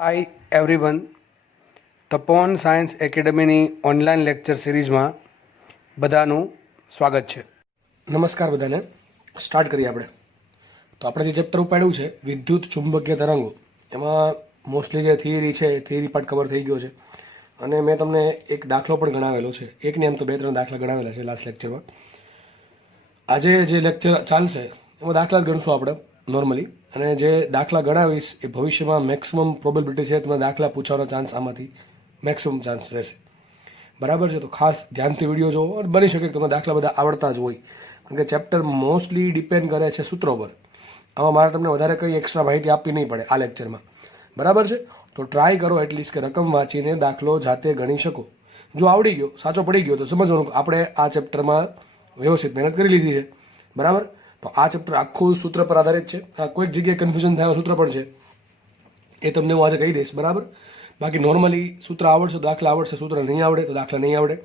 Hi everyone, તપોવન science એકેડમીની online lecture સિરીઝમાં બધાનું સ્વાગત છે. નમસ્કાર બધાને. સ્ટાર્ટ કરીએ આપણે. તો આપણે જે ચેપ્ટર ઉપાડ્યું છે વિદ્યુત ચુંબકીય તરંગો, એમાં મોસ્ટલી જે થિયરી છે એ થિયરી પાર્ટ કવર થઈ ગયો છે અને મેં તમને એક દાખલો પણ ગણાવેલો છે. એક ને એમ તો 2-3 દાખલા ગણાવેલા છે લાસ્ટ લેક્ચરમાં. આજે જે લેક્ચર ચાલશે એમાં દાખલા જ ગણશું આપણે નોર્મલી, અને જે દાખલા ગણાવીશ એ ભવિષ્યમાં મેક્સિમમ પ્રોબેબિલિટી છે તમને દાખલા પૂછવાનો ચાન્સ આમાંથી મેક્સિમમ ચાન્સ રહેશે. બરાબર છે? તો ખાસ ધ્યાનથી વિડીયો જોવો અને બની શકે કે તમને દાખલા બધા આવડતા જ હોય, કારણ કે ચેપ્ટર મોસ્ટલી ડિપેન્ડ કરે છે સૂત્રો પર. આમાં મારે તમને વધારે કંઈ એક્સ્ટ્રા માહિતી આપવી નહીં પડે આ લેક્ચરમાં. બરાબર છે? તો ટ્રાય કરો એટલીસ્ટ કે રકમ વાંચીને દાખલો જાતે ગણી શકો. જો આવડી ગયો, સાચો પડી ગયો તો સમજવાનું કે આપણે આ ચેપ્ટરમાં વ્યવસ્થિત મહેનત કરી લીધી છે. બરાબર? તો આ ચેપ્ટર આખું સૂત્ર પર આધારિત છે. કોઈક જગ્યાએ કન્ફ્યુઝન થાય સૂત્ર પણ છે, એ તમને હું આજે કહી દઈશ. બરાબર? બાકી નોર્મલી સૂત્ર આવડશે તો દાખલા આવડશે, સૂત્ર નહીં આવડે તો દાખલા નહીં આવડે.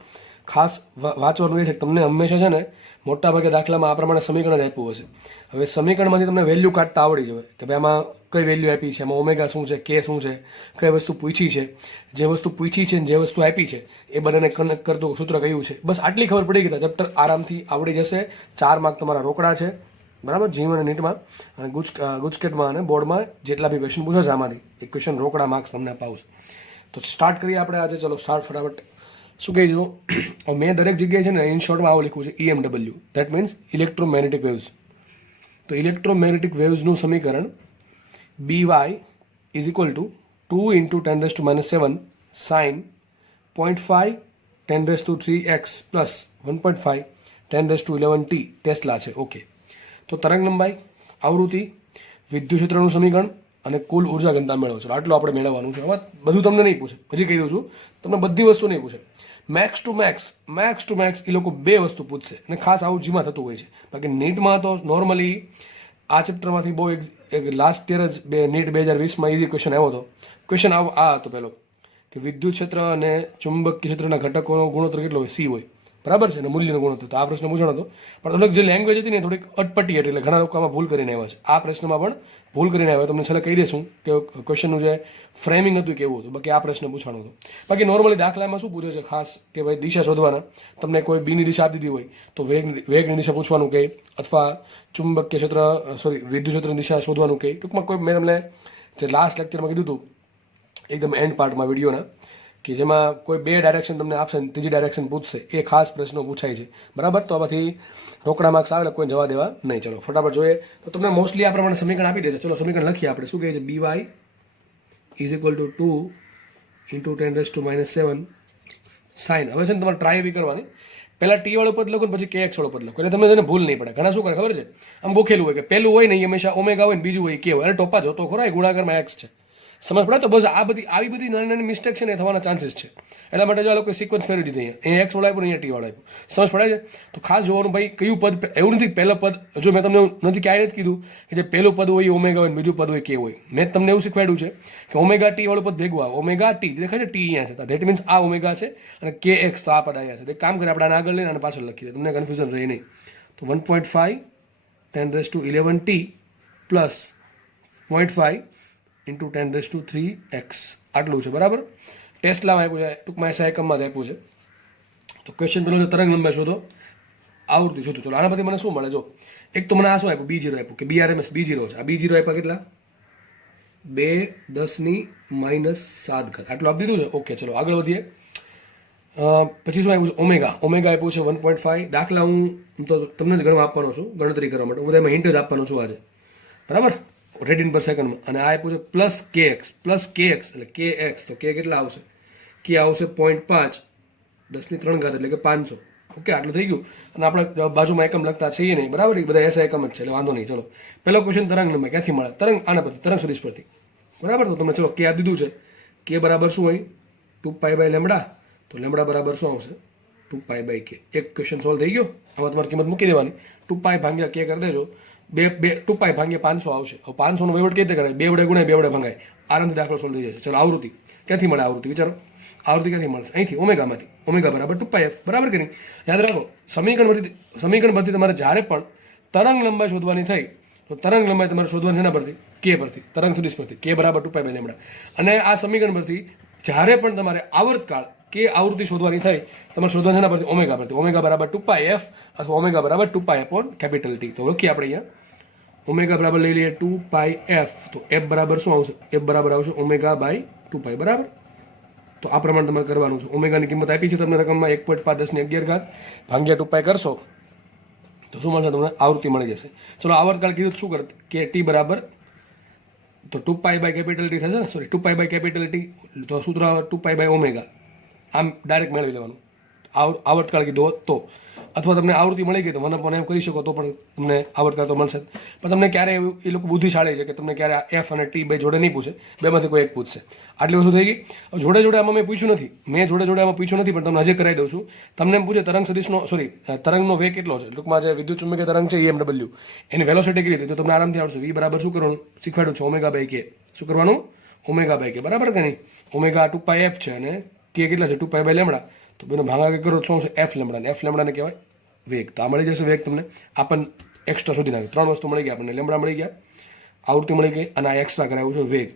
ખાસ વાંચવાનું એ છે કે તમને હંમેશા છે ને મોટાભાગે દાખલામાં આ પ્રમાણે સમીકરણ જ આપ્યું હશે. હવે સમીકરણમાંથી તમને વેલ્યુ કાઢતા આવડી જવે કે ભાઈ આમાં કઈ વેલ્યુ આપી છે, એમાં ઓમેગા શું છે, કે શું છે, કઈ વસ્તુ પૂછી છે, જે વસ્તુ પૂછી છે ને જે વસ્તુ આપી છે એ બંનેને કનેક્ટ કરતું સૂત્ર કયું છે. બસ આટલી ખબર પડી ગઈ તો ચેપ્ટર આરામથી આવડી જશે. 4 માર્ક તમારા રોકડા છે. બરાબર? જીમ અને નીટમાં અને ગુજકેટમાં અને બોર્ડમાં જેટલા બી ક્વેશ્ચન પૂછે છે આમાંથી એક ક્વેશ્ચન રોકડા માર્ક્સ તમને અપાવશે. તો સ્ટાર્ટ કરીએ આપણે આજે. ચલો સ્ટાર્ટ ફટાફટ. શું કહી દઉં, મેં દરેક જગ્યાએ છે ને ઇન શોર્ટમાં આવું લખ્યું છે EMW, that means electromagnetic waves. તો ઇલેક્ટ્રોમેગ્નેટિક વેવ્સનું સમીકરણ BY is equal to 2 × 10⁻⁷ sine 0.5 10⁻³ x plus 1.5 10⁻11t tesla છે. ઓકે. તો તરંગ લંબાઈ, આવૃત્તિ, વિદ્યુત ક્ષેત્રનું સમીકરણ અને કુલ ઉર્જા ઘનતા મેળવો છો. આટલું આપણે મેળવવાનું છે. હવે બધું તમને નહીં પૂછે, હજી કહી દઉં છું, તમને બધી વસ્તુ નહીં પૂછે. મેક્સ ટુ મેક્સ એ લોકો 2 વસ્તુ પૂછશે, અને ખાસ આવું જીમાં થતું હોય છે. બાકી નીટમાં તો નોર્મલી આ ચેપ્ટરમાંથી બહુ એક લાસ્ટ યર જ નીટ 2020માં ઇઝી ક્વેશ્ચન આવ્યો હતો. ક્વેશ્ચન આ હતો પહેલો કે વિદ્યુત ક્ષેત્ર અને ચુંબકીય ક્ષેત્રના ઘટકોનો ગુણોત્તર કેટલો હોય? C હોય. બરાબર છે? અને મૂલ્યનો ગુણોત્તર. તો આ પ્રશ્ન પૂછવાનો હતો, પણ થોડીક જે લેંગ્વેજ હતી ને થોડીક અટપટી હતી, એટલે ઘણા લોકો આમાં ભૂલ કરીને આવ્યા છે. આ પ્રશ્નમાં પણ ભૂલ કરીને આવ્યા. તમને છેલ્લે કહી દેશું કે ક્વેશ્ચનનું જે ફ્રેમિંગ હતું કેવું હતું. બાકી આ પ્રશ્ન પૂછવાનો હતો. બાકી નોર્મલી દાખલામાં શું પૂછે છે ખાસ કે ભાઈ દિશા શોધવાના. તમને કોઈ બીની દિશા આપી દીધી હોય તો વેગની દિશા પૂછવાનું કહે, અથવા ચુંબકીય ક્ષેત્ર વિદ્યુત ક્ષેત્રની દિશા શોધવાનું કહે. ટૂંકમાં કોઈ મેં તમને જે લાસ્ટ લેક્ચરમાં કીધું હતું એકદમ એન્ડ પાર્ટમાં વિડીયોના, કે જેમાં કોઈ 2 ડાયરેક્શન તમને આપશે ને ત્રીજી ડાયરેક્શન પૂછશે, એ ખાસ પ્રશ્નો પૂછાય છે. બરાબર? તો આમાંથી રોકડા માર્ક્સ આવે કોઈ જવા દેવા નહીં. ચલો ફટાફટ જોઈએ. તો તમને મોસ્ટલી આ પ્રમાણે સમીકરણ આપી દેશે. ચલો સમીકરણ લખીએ આપણે. શું કહે છે? BY is equal to 2 × 10⁻⁷ sine. હવે છે ને તમારે ટ્રાય બી કરવાની. પહેલાં T વાળું પદ લખો ને પછી KX વાળું પદ લખો, એટલે તમને ભૂલ નહીં પડે. ઘણા શું કરે ખબર છે, આમ ગોખેલું હોય કે પહેલું હોય ને એ હંમેશા ઓમેગા હોય ને બીજું હોય કે હોય. અરે ટોપા જોતો ખરો, એ ગુણાકારમાં X છે. સમજ પડે? તો બસ આવી બધી નાની નાની મિસ્ટેક છે ને એ થવાના ચાન્સીસ છે. એટલા માટે જો આ લોકો સિક્વન્સ ફેરવી દીધી, અહીંયા X વાળો આપ્યું, અહીંયા T વાળો આપ્યું. સમજ પડે છે? તો ખાસ જોવાનું ભાઈ કયું પદ. એવું નથી પહેલો પદ, જો મેં તમને નથી ક્યાંય નથી કીધું કે જે પહેલું પદ હોય એ ઓમેગા હોય ને બીજું પદ હોય કે હોય. મેં તમને એવું શીખવાડ્યું છે કે ઓમેગા T વાળું પદ ભેગું આવે. ઓમેગા T દેખાય છે, T અહીંયા છે, ધેટ મીન્સ આ ઓમેગા છે, અને KX તો આ પદ અહીંયા છે. એક કામ કરીએ આપણે આને આગળ લઈને અને પાછળ લખીએ, તમને કન્ફ્યુઝન રહે નહીં. તો 1.5 10⁻11t પ્લસ 0.5 × 10⁻³ આટલું છે. બરાબર? ટેસ્લામાં આપ્યું છે, ટૂંકમાં એસઆઈ એકમમાં જ આપ્યું છે. તો ક્વેશ્ચન પેલો છે તરંગ લંબાઈ શોધો, આવૃત્તિ શોધો. ચલો આના પરથી મને શું મળે? જો એક તો મને આ શું આપ્યું? B0 આપ્યું કે BRMS B0 છે. આ B0 આપ્યા કેટલા? 2×10⁻⁷ આટલું આપી દીધું છે. ઓકે, ચલો આગળ વધીએ. પછી શું આપ્યું છે? ઓમેગા આપ્યું છે 1.5. દાખલા હું તો તમને જ ગણવા આપવાનો છું, ગણતરી કરવા માટે. હું બધા એમાં હિન્ટ જ આપવાનો છું આજે. બરાબર? રેડિયન પર સેકન્ડમાં. અને આ આપ્યું છે પ્લસ KX એટલે KX તો K કેટલા આવશે? K આવશે 0.5 10⁻³ એટલે કે 500. ઓકે, આટલું થઈ ગયું. અને આપણે બાજુમાં એકમ લખતા છીએ નહીં. બરાબર? એ બધા એસા એકમ જ છે, એટલે વાંધો નહીં. ચલો પહેલો ક્વેશ્ચન તરંગ લંબાઈ ક્યાંથી મળે? તરંગ આના પરથી, તરંગ સદિશ પરથી. બરાબર? તો તમે ચલો K આપી દીધું છે. K બરાબર શું હોય? 2π/λ. તો લેમડા બરાબર શું આવશે? 2π/K. એક ક્વેશ્ચન સોલ્વ થઈ ગયો. આમાં તમારે કિંમત મૂકી દેવાની. 2π ભાગ્યા K કરી દેજો. 2π ભાગ્યા 500 આવશે. હવે 500 નો વહીવટ કેવી રીતે કરાય? 2 વડે ગુણાય, 2 વડે ભંગાય. આરામથી દાખલો સોલ્વ થઈ જશે. ચલો આવૃત્તિ ક્યાંથી મળે? આવૃત્તિ વિચારો. આવૃત્તિ ક્યાંથી મળશે? અહીંથી, ઓમેગામાંથી. ઓમેગા બરાબર 2πf. બરાબર કે નહીં? યાદ રાખો, સમીકરણ પરથી તમારે જ્યારે પણ તરંગ લંબાઈ શોધવાની થઈ તો તરંગ લંબાઈ તમારે શોધવાની શેના પરથી? કે પરથી, તરંગ સદિશ પરથી, કે બરાબર 2π/λ. અને આ સમીકરણ પરથી જ્યારે પણ તમારે આવર્તકાળ કે આવૃત્તિ શોધવાની થાય, તમારે શોધવાની શેના પરથી? ઓમેગા પરથી. ઓમેગા બરાબર 2πf અથવા ઓમેગા બરાબર 2π/T. તો લખીએ આપણે અહીંયા ઓમેગા બરાબર લઈ લઈએ 2πf. તો f બરાબર શું આવશે? f બરાબર આવશે ω/2π. બરાબર. તો આ પ્રમાણે તમારે કરવાનું છે. ઓમેગાની કિંમત આપી છે તમને રકમમાં 1.5×10⁻11 ભાગ્યા 2π કરશો તો શું મળશે? તમને આવૃત્તિ મળી જશે. ચલો આવર્તકાળ કીધું શું કરે કે ટી બરાબર તો 2π/T થશે ને, સોરી 2π/T. તો સૂત્ર 2π/ω. આમ ડાયરેક્ટ મેળવી લેવાનું આવર્તકાળ કીધો તો. અથવા તમને આવૃત્તિ મળી ગઈ તો 1/m કરી શકો તો પણ તમને આવર્તકાળ તો મળશે. પણ તમને ક્યારે એ લોકો બુદ્ધિશાળી છે કે તમને ક્યારે એફ અને ટી બે જોડે નહીં પૂછે, બેમાંથી કોઈ એક પૂછશે. આટલી વસ્તુ થઈ ગઈ. જોડે જોડે આમાં મેં પૂછ્યું નથી, આમાં પૂછ્યું નથી, પણ તમને હજી કરાવી દઉં છું. તમને એમ પૂછે તરંગ સદિશનો તરંગનો વેગ કેટલો છે, ટૂંકમાં જે વિદ્યુત ચુંબકીય તરંગ છે EMW, એની વેલોસિટી કેટલી હતી, તો તમને આરામથી આવડશે. V બરાબર શું કરવાનું શીખવાડ્યું છે? ω/k. શું કરવાનું? ω/k. બરાબર કે નહીં? ઓમેગા 2πf છે અને કે કેટલા છે? 2π/λ. તો બેનો ભાગાકાર કરો શું છે? f lambda. ને f લેમડાને કહેવાય વેગ. તો આ મળી જશે વેગ તમને. આપણને એક્સ્ટ્રા શોધી નાખ્યું. 3 વસ્તુ મળી ગઈ આપણને. લેમડા મળી ગયા, આવૃત્તિ મળી ગઈ અને આ એક્સ્ટ્રા કરાવ્યું છે વેગ.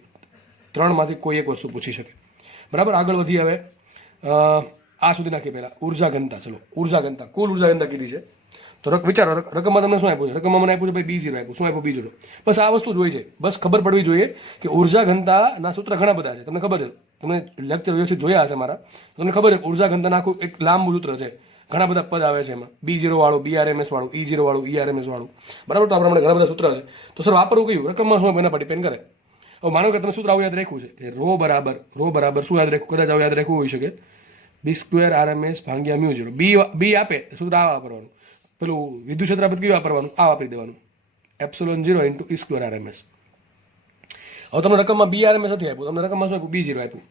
3માંથી કોઈ એક વસ્તુ પૂછી શકે. બરાબર. આગળ વધી હવે આ સુધી નાખીએ પહેલા ઉર્જા ઘનતા. ચલો ઉર્જા ઘનતા, કુલ ઉર્જા ઘનતા કીધી છે. તો વિચારો રકમમાં તમને શું આપ્યું છે? રકમમાં મને આપ્યું છે ભાઈ B0 આપ્યું. શું આપ્યું? B0. બસ આ વસ્તુ જોઈ છે. બસ ખબર પડવી જોઈએ કે ઉર્જા ઘનતાના સૂત્ર ઘણા બધા છે. તમને ખબર છે, તમે લેક્ચર વ્યવસ્થિત જોયા હશે મારા, તમને ખબર છે ઉર્જા ઘનતાના આખું એક લાંબુ સૂત્ર છે. ઘણા બધા પદ આવે છે એમાં, B0 વાળું, BRMS વાળું, E0 વાળું, ERMS વાળું. બરાબર. તો આ પ્રમાણે ઘણા બધા સૂત્ર છે. તો સર વાપરવું કયું? રકમમાં શું એના પર ડિપેન્ડ કરે. હવે માનો કે તમે સૂત્ર આવું યાદ રાખ્યું છે કે રો બરાબર શું યાદ રાખવું? કદાચ આવું યાદ રાખવું હોઈ શકે B² RMS ભાગ્યા μ0. B આપે સૂત્ર આ વાપરવાનું. પેલું વિદ્યુત ક્ષેત્રપદ કયું વાપરવાનું? આ વાપરી દેવાનું, ε0 × E² RMS. હવે તમને રકમમાં BRMS નથી આપ્યું, તમને રકમમાં શું આપ્યું? B0 આપ્યું.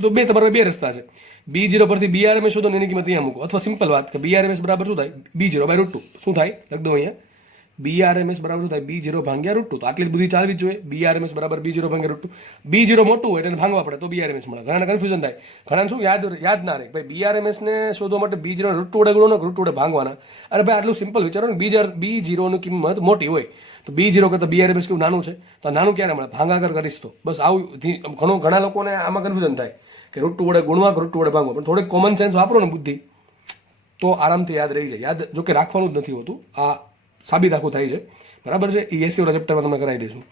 તો બે તમારા બે રસ્તા છે. B0 પરથી BRMS શોધો એની કિંમત અહીંયા મૂકો. અથવા સિમ્પલ વાત કે BRMS બરાબર શું થાય? B0/√2. શું થાય? લખ દો અહીંયા. BRMS બરાબર શું થાય? B0/√2. તો આટલી બધી ચાલવી જોઈએ. BRMS બરાબર B0/√2. B0 મોટું હોય એટલે ભાંગવા પડે તો BRMS મળે. ઘણાને કન્ફ્યુઝન થાય. ઘણાને શું યાદ ના રહે ભાઈ BRMS ને શોધવા માટે B0 √2 વડે ગુણો, √2 વડે ભાંગવાના. અરે ભાઈ આટલું સિમ્પલ વિચારો ને. B0 ની કિંમત મોટી હોય તો B0 કરતા BRMS કેવું નાનું છે, તો નાનું ક્યારે મળે? ભાંગાકાર કરીશ તો. બસ આવું ઘણા લોકોને આમાં કન્ફ્યુઝન થાય કે √2 વડે ગુણવા, √2 વડે ભાંગવા. પણ થોડીક કોમન સેન્સ વાપરો ને બુદ્ધિ, તો આરામથી યાદ રહી જાય. યાદ જો કે રાખવાનું જ નથી હોતું, આ સાબિત આખું થાય છે. બરાબર છે. એ 80 વાળા ચેપ્ટરમાં તમને કરાવી દઈશું,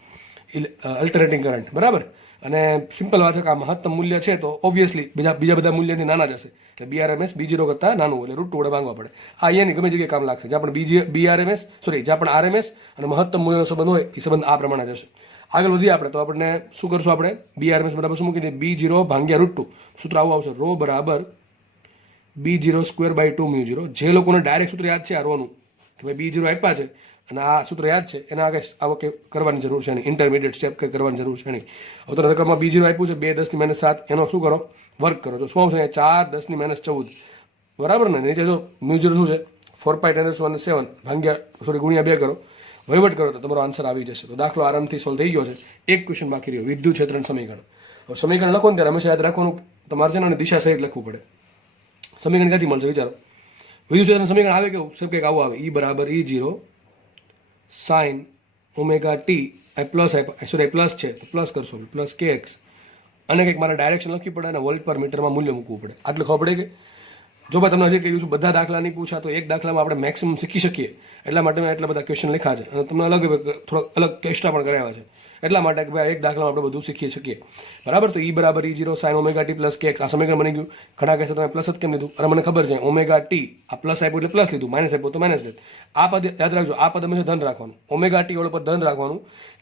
અલ્ટરનેટિંગ કરંટ. બરાબર. અને સિમ્પલ વાત છે કે આ મહત્તમ મૂલ્ય છે તો ઓબ્વિયસલી બીજા બધા મૂલ્યથી નાના જ હશે. એટલે BRMS B0 કરતાં નાનું એટલે √2 વડે ભાંગવા પડે. આ અહીંયાની ગમે જગ્યાએ કામ લાગશે. જ્યાં પણ RMS અને મહત્તમ મૂલ્યનો સંબંધ હોય એ સંબંધ આ પ્રમાણે જશે. આગળ વધીએ આપણે તો આપણને શું કરશું? આપણે BRMS બરાબર શું મૂકી દઈએ? B0/√2. સૂત્ર આવું આવશે, રો બરાબર B0² / 2μ0. જે લોકોને ડાયરેક્ટ સૂત્ર યાદ છે આ રોનું કે ભાઈ B0 આપ્યા છે અને આ સૂત્ર યાદ છે, એના આગળ આવો કે કરવાની જરૂર છે નહીં, ઇન્ટરમીડિયેટ સ્ટેપ કંઈ કરવાની જરૂર છે નહીં. હવે તો રકમમાં B0 આપ્યું છે 2 × 10⁻7, એનો શું કરો? વર્ક કરો. તો શું આવશે? 4 × 10⁻14. બરાબર ને? નીચે જો μ0 શું છે? 4π10⁻7 ગુણ્યા 2 કરો, વહીવટ કરો તો તમારો આન્સર આવી જશે. તો દાખલો આરામથી સોલ્વ થઈ ગયો છે. એક ક્વેશ્ચન બાકી રહ્યો, વિદ્યુત ક્ષેત્રનું સમીકરણ. હવે સમીકરણ લખો ને ત્યારે હંમેશા યાદ રાખવાનું તમારે છે ને દિશા સહિત લખવું પડે. સમીકરણ ક્યાંથી મળશે? વિચારો. વિદ્યુત ક્ષેત્રનું સમીકરણ આવે કેવું? સબ કંઈક આવું આવે, E બરાબર E0 sin ω/t. પ્લસ છે તો પ્લસ કરશો, પ્લસ kx. અને કંઈક મારે ડાયરેક્શન લખવી પડે અને વોલ્ટ પર મીટરમાં મૂલ્ય મૂકવું પડે. આટલું ખબર પડે કે જો ભાઈ તમને હજી કહ્યું છું બધા દાખલા નહીં પૂછા તો એક દાખલામાં આપણે મેક્સિમમ શીખી શકીએ. એટલા માટે મેં એટલા બધા ક્વેશ્ચન લખ્યા છે અને તમને થોડોક અલગ એક્સ્ટ્રા પણ કરાવ્યા છે. એટલા માટે કે ભાઈ એક દાખલામાં આપણે બધું શીખી શકીએ. બરાબર. તો E બરાબર E0 sin ω/t plus kx. આ સમીકરણ બની ગયું. ઘણા કહેશે તમે પ્લસ જ કેમ લીધું? અને મને ખબર છે ω/t આ પ્લસ આપ્યું એટલે પ્લસ લીધું, માઇનસ આપ્યું તો માઇનસ લીધું. આ પદ યાદ રાખજો, આ પદ હંમેશા ધન રાખવાનું. ω/t વાળું પદ ધન રાખવાનું.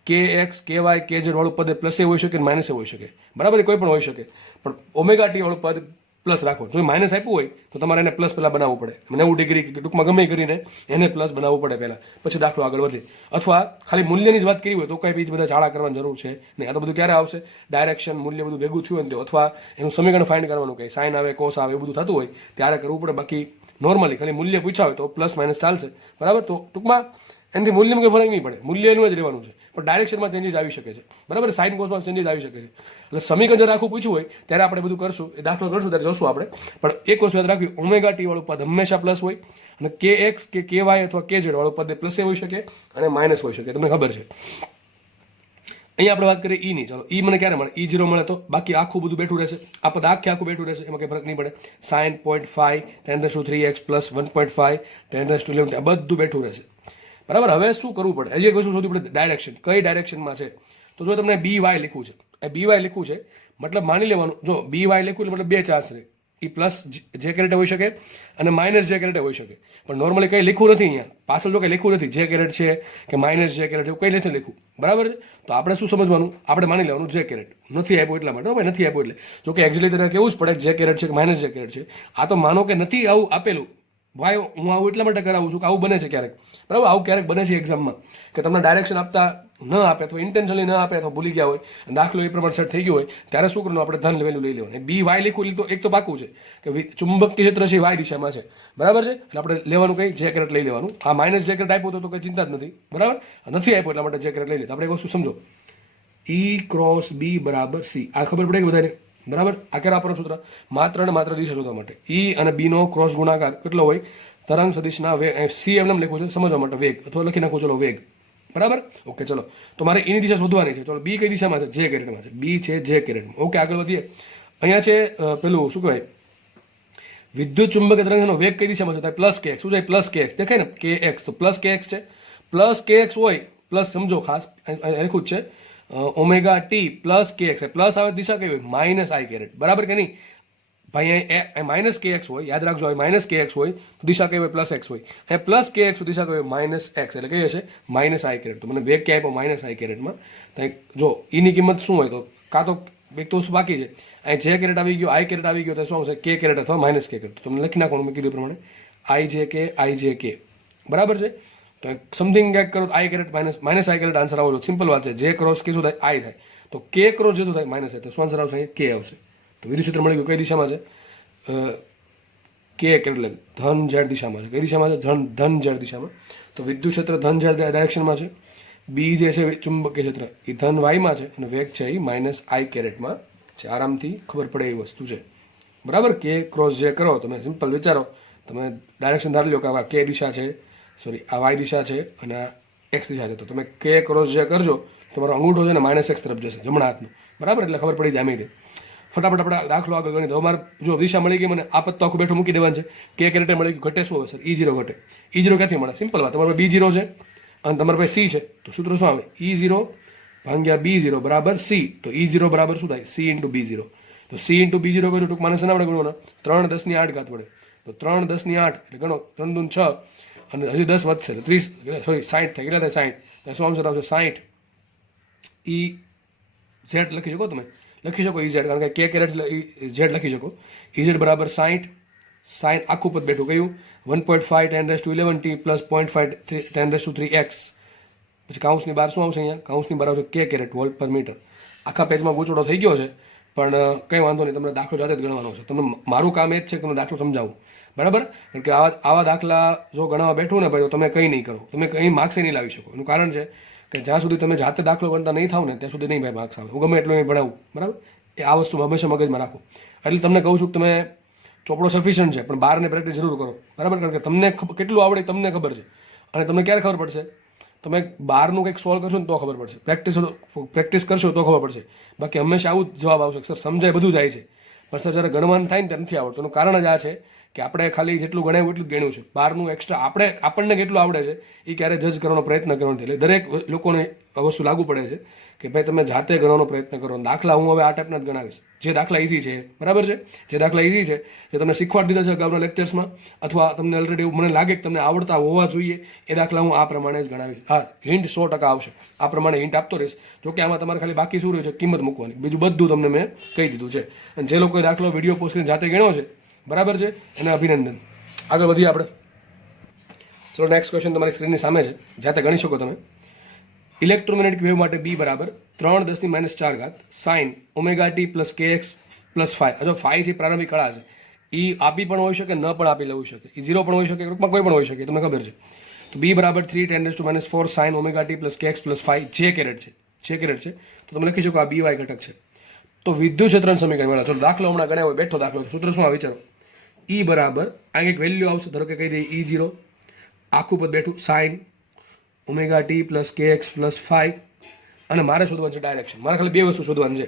kx ky kz વાળું પદ પ્લસ એ હોઈ શકે ને માઇનસ એ હોઈ શકે. બરાબર. કોઈ પણ હોઈ શકે, પણ ω/t વાળું પદ પ્લસ રાખો. જો માઇનસ આપ્યું હોય તો તમારે એને પ્લસ પહેલાં બનાવવું પડે. 90 ડિગ્રી ટૂંકમાં ગમે કરીને એને પ્લસ બનાવવું પડે પહેલાં, પછી દાખલો આગળ વધે. અથવા ખાલી મૂલ્યની જ વાત કરી હોય તો કંઈ બીજ બધા ચાળા કરવાની જરૂર છે નહીં. આ તો બધું ક્યારે આવશે? ડાયરેક્શન મૂલ્ય બધું ભેગું થયું હોય ને અથવા એનું સમીકરણ ફાઇન્ડ કરવાનું, કે સાઇન આવે કોસ આવે એવું બધું થતું હોય ત્યારે કરવું પડે. બાકી નોર્મલી ખાલી મૂલ્ય પૂછ્યા હોય તો પ્લસ માઇનસ ચાલશે. બરાબર. તો ટૂંકમાં એનાથી મૂલ્યમાં કોઈ ફરક નહીં પડે, મૂલ્ય એનું જ રહેવાનું છે, પણ ડાયરેક્શનમાં ચેન્જીસ આવી શકે છે, બરાબર. સાઇન કોસમાં ચેન્જીસ આવી શકે છે. એટલે સમીકરણ જ્યારે આખું પૂછ્યું હોય ત્યારે આપણે બધું કરશું, એ દાખલો કરશું ત્યારે જોશું આપણે. પણ એક વસ્તુ યાદ રાખવી, ઓમેગા ટી વાળું પદ હંમેશા પ્લસ હોય, અને કે એક્સ કે કે વાય અથવા કે ઝેડ વાળું પદ પ્લસ હોઈ શકે અને માઇનસ હોઈ શકે, તમને ખબર છે. અહીંયા આપણે વાત કરીએ ઈ ની. ચાલો, ઈ મને ક્યારે મળે? E0 મળે તો, બાકી આખું બધું બેઠું રહેશે. આ પદ આખું બેઠું રહેશે, એમાં કંઈ ફરક નહીં પડે. સાઇન 0.5 10⁻³ x પ્લસ 1.5 10⁻11 આ બધું બેઠું રહેશે, બરાબર. હવે શું કરવું પડે? હજી એક વસ્તુ શોધવી પડે, ડાયરેક્શન કઈ ડાયરેક્શનમાં છે. તો જો તમને બી વાય લીખવું છે, એ બી વાય લીખવું છે મતલબ માની લેવાનું, જો બી વાય લીખવું એટલે મતલબ બે ચાન્સ રહે, એ પ્લસ જે કેરેટ હોઈ શકે અને માઇનસ જે કેરેટ હોઈ શકે. પણ નોર્મલી કંઈ લીખવું નથી અહીંયા પાછળ, જો કંઈ લીખવું નથી, જે કેરેટ છે કે માઇનસ જે કેરેટ છે કંઈ નથી લીખવું, બરાબર છે. તો આપણે શું સમજવાનું? આપણે માની લેવાનું જે કેરેટ નથી આપ્યું એટલા માટે, ભાઈ નથી આપ્યું એટલે, જો કે એક્ઝેક્ટલી તને કેવું જ પડે જે કેરેટ છે કે માઇનસ જે કેરેટ છે. આ તો માનો કે નથી આવું આપેલું, ભાઈ હું આવું એટલા માટે કરાવું છું કે આવું બને છે ક્યારેક, બરાબર. આવું ક્યારેક બને છે એક્ઝામમાં કે તમને ડાયરેક્શન આપતા ન આપે અથવા ઇન્ટેન્શનલી ન આપે અથવા ભૂલી ગયા હોય, દાખલો એ પ્રમાણે સેટ થઈ ગયો હોય, ત્યારે શું કરવાનું? આપણે ધન વેલ્યુ લઈ લેવાનું. બી વાય લીખવું એટલે તો એક તો પાકું છે કે ચુંબકીય ક્ષેત્ર છે વાય દિશામાં છે, બરાબર છે. એટલે આપણે લેવાનું કઈ જે કેરેટ લઈ લેવાનું. આ માઇનસ જે કેરેટ આપ્યો તો કંઈ ચિંતા જ નથી, બરાબર. નથી આપ્યો એટલા માટે જે કેરેટ લઈ લે. આપણે એક વસ્તુ સમજો, ઈ ક્રોસ બી બરાબર સી, આ ખબર પડે કે બધાને, બરાબર. આ ક્યારે વાપરવાનું સૂત્ર? માત્ર ને માત્ર દિશા શોધવા માટે. ઈ અને બી નો ક્રોસ ગુણાકાર કેટલો હોય? તરંગ સદિશના વેગ, સી એમને લખવું છે સમજવા માટે વેગ, અથવા લખી નાખું ચલો વેગ, બરાબર. ઓકે, ચલો. તો મારે એની દિશા શોધવાની છે. ચલો, બી કઈ દિશામાં છે? જે કેરેટમાં છે. બી છે જે કેરેટમાં. ઓકે, આગળ વધીએ. અહીંયા છે પેલું શું કહેવાય, વિદ્યુત ચુંબકીય તરંગનો વેગ કઈ દિશામાં છે? પ્લસ કે એક્સ. શું છે? પ્લસ કે એક્સ દેખાય ને, કે એક્સ. તો પ્લસ કે એક્સ છે. પ્લસ કે એક્સ હોય, પ્લસ સમજો ખાસ લખ્યું જ છે ઓમેગા ટી પ્લસ કે એક્સ. પ્લસ આવે દિશા કઈ હોય? માઇનસ આઈ કેરેટ, બરાબર કે નહીં? ભાઈ માઇનસ કે એક્સ હોય, યાદ રાખજો, માઇનસ કે એક્સ હોય દિશા કઈ હોય? પ્લસ એક્સ હોય. અને પ્લસ કે એક્સ દિશા કઈ હોય? Minus x. એટલે કઈ હશે? માઇનસ આઈ કેરેટ. તો મને વેગ ક્યાં આપ્યો? માઇનસ આઈ કેરેટમાં. જો ઈની કિંમત શું હોય? તો કાં તો એક તો બાકી છે, અહીં જે કેરેટ આવી ગયો, આઈ કેરેટ આવી ગયો, તો શું આવશે? કે કેરેટ અથવા માઇનસ કે કેરેટ. તો તમને લખી નાખવાનું મેં કીધું પ્રમાણે આઈ જે કે, બરાબર છે. તો સમથિંગ કંઈક કરો તો આઈ કેરેટ માઇનસ આઈ કેરેટ આન્સર આવો. સિમ્પલ વાત છે. જે ક્રોસ કે શું થાય? આઈ થાય. તો કે ક્રોસ જે થાય માઇનસ થાય, તો શું આન્સર આવશે? કે આવશે. તો વિદ્યુત ક્ષેત્ર મળી ગયું. કઈ દિશામાં છે? કે એટલે ધન ઝેડ દિશામાં છે. કઈ દિશામાં છે? ધન ઝેડ દિશામાં. તો વિદ્યુત ક્ષેત્ર ધન ઝેડ ડાયરેક્શનમાં છે. બી જે છે ચુંબકીય ક્ષેત્ર એ ધન વાયમાં છે, અને વેગ છે એ માઇનસ આઈ કેરેટમાં છે. આરામથી ખબર પડે એવી વસ્તુ છે, બરાબર. કે ક્રોસ જે કરો તમે સિમ્પલ વિચારો, તમે ડાયરેક્શન ધારી લો કે આ કે દિશા છે, સોરી આ વાય દિશા છે અને આ એક્સ દિશા છે. તો તમે કે ક્રોસ જે કરજો, તમારો અંગૂઠો છે ને માઇનસ એક્સ તરફ જશે, જમણા હાથનો, બરાબર. એટલે ખબર પડી જાય. ફટાફટ આપણે દાખલો આગળ ગણી દો. અમારે જો દિશા મળી ગઈ, મને આ પદ તો આખું બેઠું મૂકી દેવાનું છે. કે કેરેટ મળી ગયું, ઘટે શું હવે સર? E0 ઘટે. E0 ક્યાંથી મળે? સિમ્પલ વાત, તમારે B0 છે અને તમારે પાસે સી છે, તો સૂત્ર શું આવે? E0 ભાગ્યા B0 બરાબર સી. તો E0 બરાબર શું થાય? C into B0. તો સી ઇન્ટુ B0 કર્યું ટૂંકમાં શેના વડે ગણવાના? 3 10 ની 8 ઘાત વડે. તો 3 10 ની 8 એટલે ગણો, 3 દૂન 6 અને હજી 10 વધશે તો 30, સોરી 60 થાય. કેટલા થાય? 60. શું આન્સર આવશે? 60. EZ લખી શકો તમે, લખી શકો EZ, કારણ કે કે કેરેટ ઝેડ લખી શકો. EZ બરાબર 60. સાઇન આખું પદ બેઠું કયું? 1.5 10⁻11 t પ્લસ 0.5 10⁻3 x. પછી કાઉન્સની બહાર શું આવશે? અહીંયા કાઉન્સની બહાર આવશે કે કેરેટ વોલ્ટ પર મીટર. આખા પેજમાં ગૂંચવડો થઈ ગયો છે, પણ કંઈ વાંધો નહીં, તમને દાખલો જાતે જ ગણવાનો છે. તમને મારું કામ એ જ છે કે તમને દાખલો સમજાવું, બરાબર. કારણ કે આવા દાખલા જો ગણવા બેઠું ને ભાઈ, તો તમે કંઈ નહીં કરો, તમે કંઈ માર્ક્સ નહીં લાવી શકો. એનું કારણ છે કે જ્યાં સુધી તમે જાતે દાખલો ગણતા નહીં થાવ ને ત્યાં સુધી નહીં ભાઈ માર્ક્સ આવે. હું ગમે એટલું નહીં ભણાવું, બરાબર. એ આ વસ્તુ હંમેશા મગજમાં રાખો. એટલે તમને કહું છું કે તમે ચોપડો સફિશિયન્ટ છે, પણ બહારને પ્રેક્ટિસ જરૂર કરો, બરાબર. કારણ કે તમને કેટલું આવડે તમને ખબર છે, અને તમને ક્યારે ખબર પડશે? તમે બહારનું કંઈક સોલ્વ કરશો ને તો ખબર પડશે, પ્રેક્ટિસ કરશો તો ખબર પડશે. બાકી હંમેશા આવું જ જવાબ આવશે, સર સમજાય બધું જાય છે, પણ સર જ્યારે ગણવાનું થાય ને ત્યારે નથી આવડતું. એનું કારણ જ આ છે કે આપણે ખાલી જેટલું ગણાયું એટલું જ ગણ્યું છે. બહારનું એક્સ્ટ્રા આપણને કેટલું આવડે છે એ ક્યારે જજ કરવાનો પ્રયત્ન કરવાનો નથી. એટલે દરેક લોકોને આ વસ્તુ લાગુ પડે છે કે ભાઈ તમે જાતે ગણવાનો પ્રયત્ન કરો. દાખલા હું હવે આ ટાઈપના જ ગણાવીશ, જે દાખલા ઇઝી છે, બરાબર છે. જે દાખલા ઇઝી છે, જે તમને શીખવાડી દીધા છે અગાઉના લેક્ચર્સમાં, અથવા તમને ઓલરેડી એવું મને લાગે કે તમને આવડતા હોવા જોઈએ, એ દાખલા હું આ પ્રમાણે જ ગણાવીશ. હા, હિન્ટ 100% આવશે, આ પ્રમાણે હિન્ટ આપતો રહીશ. જોકે આમાં તમારે ખાલી બાકી શું રહ્યું છે? કિંમત મૂકવાની. બીજું બધું તમને મેં કહી દીધું છે. અને જે લોકોએ દાખલો વિડીયો પોસ્ટ કરીને જાતે ગણ્યો છે, બરાબર છે, એને અભિનંદન. આગળ વધીએ આપણે. ચલો, નેક્સ્ટ ક્વેશ્ચન તમારી સ્ક્રીનની સામે છે, જાતે ગણી શકો તમે. ઇલેક્ટ્રોમેગ્નેટિક વેવ માટે બી બરાબર 3 10 - 4 સાઇન ઓમેગા ટી પ્લસ કે એક્સ પ્લસ 5. જો 5 જે પ્રારંભિક કળા છે, એ આપી પણ હોઈ શકે, ન પણ આપી હોઈ શકે, એ 0 પણ હોઈ શકે, ગ્રુપમાં કોઈ પણ હોઈ શકે, તમને ખબર છે. તો બી બરાબર 3 10⁻⁴ sine omega T plus k x plus 5 જે કેરેટ છે તો તમે લખી શકો આ બીવાય ઘટક છે. તો વિદ્યુત ક્ષેત્રનું સમીકરણ મળે. ચલો દાખલો હમણાં ગણ્યા હોય બેઠો દાખલો સૂત્ર શું આવે વિચારો. ઈ બરાબર આ એક વેલ્યુ આવશે ધારો કે કહી દઈએ E0 આખું પદ બેઠું sine omega T plus k x plus 5 અને મારે શોધવાનું છે ડાયરેક્શન. મારે ખાલી બે વસ્તુ શોધવાની છે.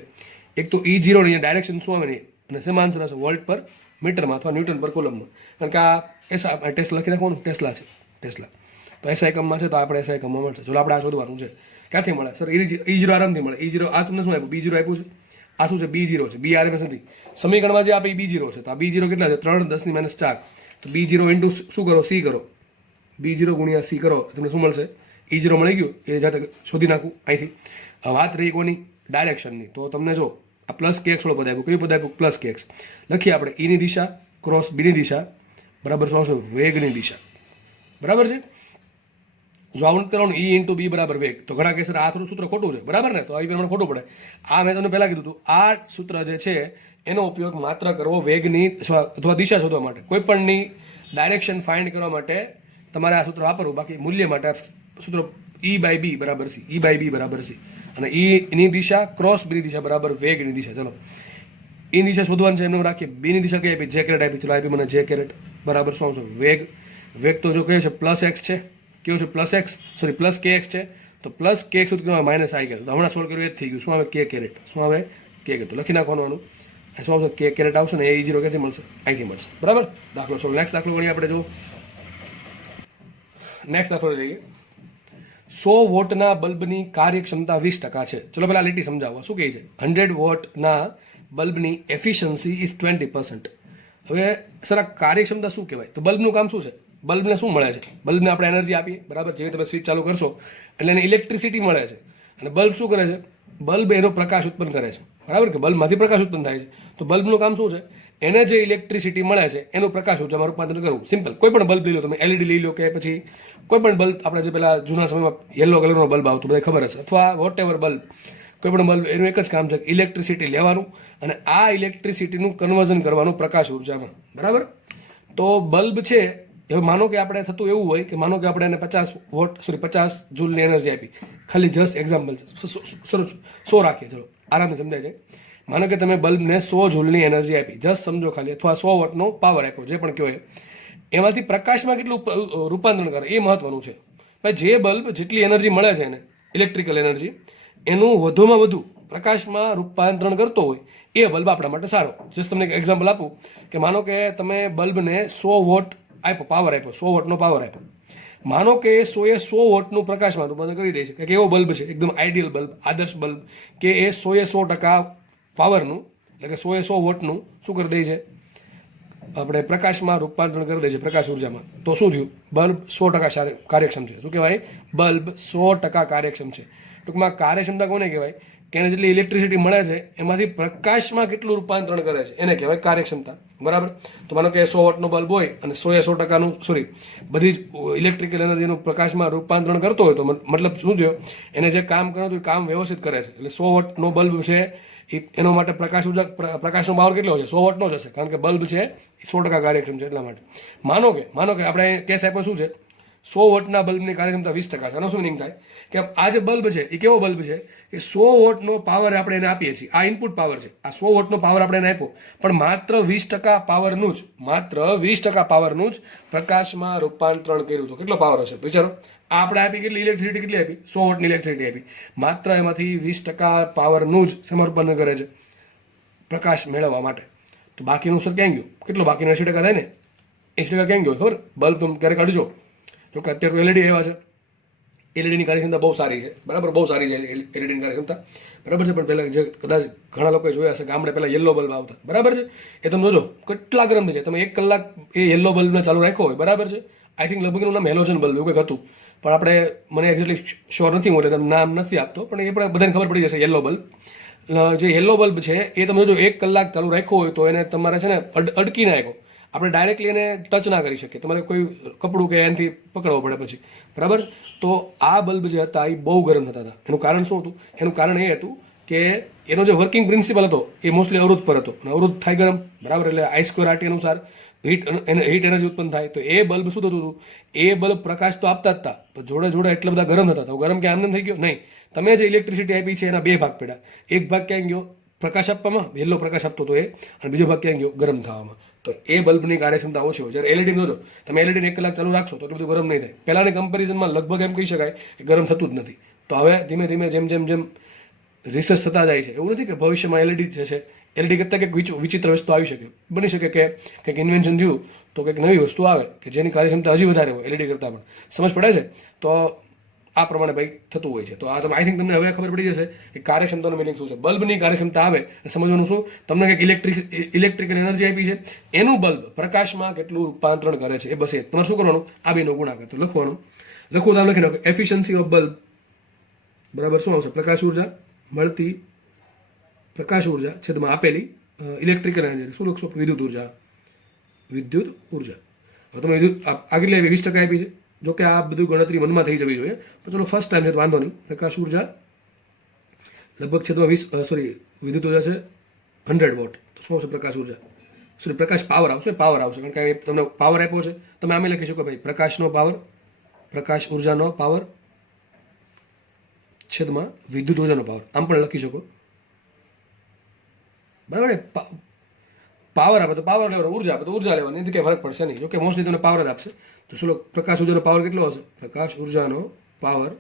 એક તો E0 ની ડાયરેક્શન શું આવે નહીં અને શેમાં આન્સર આવશે વોલ્ટ પર મીટરમાં અથવા ન્યૂટન પર કુલમમાં. કારણ કે આ એસા ટેસ્લા લખી નાખવાનું ટેસ્લા છે ટેસ્લા તો એસઆઈ એકમમાં છે તો આપણે એસઆઈ એકમમાં મળશે. ચલો આપણે આ શોધવાનું છે. ક્યાંથી મળે સર E0 આરામથી મળે. E0 આ તમને શું આપ્યું B0 આપ્યું છે આ શું છે B0 છે B RMS નથી સમીકરણમાં જે આપે એ B0 છે તો આ B0 કેટલા છે 3 10 - 4 તો B0 ઇન્ટુ શું કરો C કરો B0 ગુણ્યા C કરો તમને શું મળશે E0 મળી ગયું એ જાતે શોધી નાખું અહીંથી. વાત રહી કોની ડાયરેક્શનની તો તમને જો આ પ્લસ કેએક્સ વાળો પદ આપ્યું કયું પદ આપ્યું પ્લસ કેએક્સ લખીએ આપણે E ની દિશા ક્રોસ B ની દિશા બરાબર શું આવશે વેગની દિશા બરાબર છે. જો આવું કરવાનું E ઇન્ટુ બી બરાબર વેગ તો ઘણા કેસર આ થોડું સૂત્ર ખોટું છે બરાબર ને તો આ પ્રમાણે ખોટું પડે. આ મેં તમને પહેલા કીધું હતું આ સૂત્ર જે છે એનો ઉપયોગ માત્ર કરવો વેગની અથવા દિશા શોધવા માટે કોઈ પણની ડાયરેક્શન ફાઇન્ડ કરવા માટે તમારે આ સૂત્ર વાપરવું. બાકી મૂલ્ય માટે સૂત્ર E/B બરાબર C E/B બરાબર C અને E ની દિશા ક્રોસ B ની દિશા બરાબર વેગની દિશા. ચલો E ની દિશા શોધવાની છે એમને રાખીએ B ની દિશા કઈ આપી જે કેરેટ આપી ચલો આપી મને જે કેરેટ બરાબર શું આવશે વેગ તો જો કહે છે પ્લસ એક્સ છે કેવું છે પ્લસ એક્સ સોરી પ્લસ કે એક્સ છે તો પ્લસ કે એક્સ સુધી કહેવાય માઇનસ આઈ કેરેટ. હમણાં સોલ્વ કર્યું એ જ થઈ ગયું શું આવે કે કેરેટ શું આવે કે કેરેટ તો લખી નાખવાનું આનું શું આવશે કે કેરેટ આવશે ને E0 ક્યાંથી મળશે અહીંથી મળશે બરાબર. દાખલો સોલ્વ નેક્સ્ટ દાખલો ગણીએ આપણે જો નેક્સ્ટ દાખલો લઈએ 100 વોટના બલ્બની કાર્યક્ષમતા 20% છે. ચલો પહેલા લીટી સમજાવો શું કહે છે 100 વોટના બલ્બની એફિશિયન્સી ઇઝ 20%. હવે સર આ કાર્યક્ષમતા શું કહેવાય તો બલ્બનું કામ શું છે બલ્બને શું મળે છે બલ્બને આપણે એનર્જી આપીએ બરાબર જેવી તમે સ્વિચ ચાલુ કરશો એટલે એને ઇલેક્ટ્રિસિટી મળે છે અને બલ્બ શું કરે છે બલ્બ એનો પ્રકાશ ઉત્પન્ન કરે છે બરાબર કે બલ્બમાંથી પ્રકાશ ઉત્પન્ન થાય છે તો બલ્બનું કામ શું છે એને જે ઇલેક્ટ્રિસિટી મળે છે એનું પ્રકાશ ઊર્જામાં રૂપાંતર કરવું. સિમ્પલ કોઈ પણ બલ્બ લઈ લો તમે LED લઈ લો કે પછી કોઈ પણ બલ્બ આપણે જે પેલા જૂના સમયમાં યલો કલરનો બલ્બ આવતો બધા ખબર હશે અથવા વોટ એવર બલ્બ કોઈ પણ બલ્બ એનું એક જ કામ છે ઇલેક્ટ્રિસિટી લેવાનું અને આ ઇલેક્ટ્રિસિટીનું કન્વર્ઝન કરવાનું પ્રકાશ ઊર્જામાં બરાબર. તો બલ્બ છે હવે માનો કે આપણે થતું એવું હોય કે માનો કે આપણે એને 50 જૂલની એનર્જી આપી ખાલી જસ્ટ એક્ઝામ્પલ છે 100 રાખીએ ચલો આરામથી સમજાય જાય. માનો કે તમે બલ્બને 100 જૂલની એનર્જી આપી જસ્ટ સમજો ખાલી અથવા 100 વોટનો પાવર આપ્યો જે પણ કહેવાય એમાંથી પ્રકાશમાં કેટલું રૂપાંતરણ કરે એ મહત્વનું છે. ભાઈ જે બલ્બ જેટલી એનર્જી મળે છે એને ઇલેક્ટ્રિકલ એનર્જી એનું વધુમાં વધુ પ્રકાશમાં રૂપાંતરણ કરતો હોય એ બલ્બ આપણા માટે સારો. જસ્ટ તમને એક એક્ઝામ્પલ આપું કે માનો કે તમે બલ્બને 100 વોટ આપ્યો પાવર આપ્યો 100 વોટનો પાવર આપ્યો માનો કે 100 વોટનું પ્રકાશમાં રૂપાંતર કરી દે છે કે એવો બલ્બ છે એકદમ આઈડિયલ બલ્બ આદર્શ બલ્બ કે એ 100% પાવરનું એટલે કે 100 વોટનું શું કરી દે છે આપણે પ્રકાશમાં રૂપાંતરણ કરી દે છે પ્રકાશ ઉર્જામાં તો શું થયું બલ્બ 100% કાર્યક્ષમ છે. શું કહેવાય બલ્બ 100% કાર્યક્ષમ છે. ટૂંકમાં કાર્યક્ષમતા કોને કહેવાય કે એને જેટલી ઇલેક્ટ્રિસિટી મળે છે એમાંથી પ્રકાશમાં કેટલું રૂપાંતરણ કરે છે એને કહેવાય કાર્યક્ષમતા બરાબર. તો માનો કે 100 વોટનો બલ્બ હોય અને 100%નું સોરી બધી જ ઇલેક્ટ્રિકલ એનર્જીનું પ્રકાશમાં રૂપાંતરણ કરતો હોય તો મતલબ શું થયો એને જે કામ કરવું હતું એ કામ વ્યવસ્થિત કરે છે. એટલે 100 વોટનો બલ્બ છે એનો માટે પ્રકાશનો પાવર કેટલો છે 100 વોટનો જ હશે કારણ કે બલ્બ છે 100% કાર્યક્ષમ છે એટલા માટે. માનો કે આપણે કેસ આપ્યો શું છે 100 વોટના બલ્બની કાર્યક્ષમતા 20% છે. આનો શું મિનિંગ થાય કે આ જે બલ્બ છે એ કેવો બલ્બ છે કે 100 વોટનો પાવર આપણે એને આપીએ છીએ આ ઇનપુટ પાવર છે આ 100 વોટનો પાવર આપણે એને આપ્યો પણ માત્ર 20% પાવરનું જ પ્રકાશમાં રૂપાંતરણ કર્યું તો કેટલો પાવર હશે વિચારો. આપણે આપી કેટલી ઇલેક્ટ્રિસિટી કેટલી આપી 100 વોટની ઇલેક્ટ્રિસિટી આપી માત્ર એમાંથી 20% પાવરનું જ શેમાં રૂપાંતર કરે છે પ્રકાશ મેળવવા માટે. તો બાકીનું સર ક્યાં ગયું કેટલો બાકીનો 80% થાય ને 80% ક્યાં ગયો ખબર બલ્બ તમે ક્યારેક કાઢજો જો કે અત્યારે તો LED એવા છે એલઈડીની કાર્યક્ષમતા બહુ સારી છે બરાબર બહુ સારી છે એલઈડીની કાર્યક્ષમતા બરાબર છે. પણ પહેલાં જે કદાચ ઘણા લોકોએ જોયા હશે ગામડે પહેલાં યલો બલ્બ આવતા બરાબર છે એ તમે જોજો કેટલા ગરમ થઈ જાય. તમે 1 કલાક એ યલો બલ્બને ચાલુ રાખ્યો હોય બરાબર છે આઈ થિંક લગભગ એનું નામ હેલોજન બલ્બ એવું કંઈક હતું પણ આપણે મને એક્ઝેક્ટલી શ્યોર નથી હું એટલે નામ નથી આપતો પણ એ પણ બધાને ખબર પડી જશે યલો બલ્બ. જે યલો બલ્બ છે એ તમે જોજો 1 કલાક ચાલુ રાખ્યો હોય તો એને તમારે છે ને અડકી નાખ્યો આપણે ડાયરેક્ટલી એને ટચ ના કરી શકીએ તમારે કોઈ કપડું કે એનાથી પકડવું પડે પછી બરાબર. તો આ બલ્બ જે હતા એ બહુ ગરમ થતા હતા. એનું કારણ શું હતું એનું કારણ એ હતું કે એનો જે વર્કિંગ પ્રિન્સિપલ હતો એ મોસ્ટલી અવરોધ પર હતો અને અવરોધ થાય ગરમ બરાબર એટલે I² RT અનુસાર હીટ એનર્જી ઉત્પન્ન થાય. તો એ બલ્બ શું થતું હતું, એ બલ્બ પ્રકાશ તો આપતા જ હતા, પણ જોડે જોડે એટલા બધા ગરમ થતા હતા. ગરમ કે આમને થઈ ગયો નહીં, તમે જે ઇલેક્ટ્રિસિટી આપી છે એના બે ભાગ પડ્યા. એક ભાગ ક્યાં ગયો, પ્રકાશ આપવામાં, વહેલો પ્રકાશ આપતો હતો એ, અને બીજો ભાગ ક્યાં ગયો, ગરમ થવામાં. તો એ બલ્બની કાર્યક્ષમતા ઓછી હોય. જ્યારે એલઈડી જોજો, તમે એલઈડીને 1 કલાક ચાલુ રાખશો તો એટલું બધું ગરમ નહીં થાય. પહેલાની કમ્પેરિઝનમાં લગભગ એમ કહી શકાય કે ગરમ થતું જ નથી. તો હવે ધીમે ધીમે જેમ જેમ જેમ રિસર્ચ થતા જાય છે, એવું નથી કે ભવિષ્યમાં એલઈડી જે છે, એલઈડી કરતાં કંઈક વિચિત્ર વસ્તુ આવી શકે. બની શકે કે કંઈક ઇન્વેન્શન થયું તો કંઈક નવી વસ્તુ આવે કે જેની કાર્યક્ષમતા હજી વધારે હોય એલઈડી કરતાં પણ. સમજ પડે છે? તો આ પ્રમાણે ભાઈ થતું હોય છે. તો આ તમે આઈ થિંક તમને હવે ખબર પડી જશે કે કાર્યક્ષમતાનો મિનિંગ શું છે. બલ્બની કાર્યક્ષમતા આવે અને સમજવાનું શું, તમને કંઈક ઇલેક્ટ્રિકલ એનર્જી આપી છે, એનું બલ્બ પ્રકાશમાં કેટલું રૂપાંતરણ કરે છે, એ બસ. એ તમારે શું કરવાનું, આ બેનો ગુણાકાર. તો લખવાનું, લખવું તો લખી નાખો, એફિશિયન્સી ઓફ બલ્બ બરાબર શું આવશે, પ્રકાશ ઉર્જા મળતી, પ્રકાશ ઉર્જા છેદમાં આપેલી ઇલેક્ટ્રિકલ એનર્જી. શું લખશો, વિદ્યુત ઉર્જા. વિદ્યુત ઉર્જા. હવે તમે વિદ્યુત આગળ લેવી 20% આપી છે. જો કે આ બધું ગણતરી મનમાં થઈ જવી જોઈએ, પણ ચલો ફર્સ્ટ ટાઈમ છે તો વાંધો નહીં. પ્રકાશ ઉર્જા લગભગ છેદમાં 20, સોરી વિદ્યુત ઉર્જા છે 100 વોટ. તો શું આવશે, પ્રકાશ ઉર્જા, સોરી પ્રકાશ પાવર આવશે, પાવર આવશે, કારણ કે તમને પાવર આપ્યો છે. તમે આમે લખી શકો ભાઈ પ્રકાશનો પાવર, પ્રકાશ ઉર્જાનો પાવર છેદમાં વિદ્યુત ઉર્જાનો પાવર, આમ પણ લખી શકો. બરાબર ને? પાવર આપે તો પાવર લેવાનો, ઉર્જા આપે તો ઉર્જા લેવાની, એથી કંઈ ફરક પડશે નહીં. જોકે મોસ્ટલી તમને પાવર જ આપશે. તો શું પ્રકાશ ઉર્જાનો પાવર કેટલો હશે, પ્રકાશ ઉર્જાનો પાવર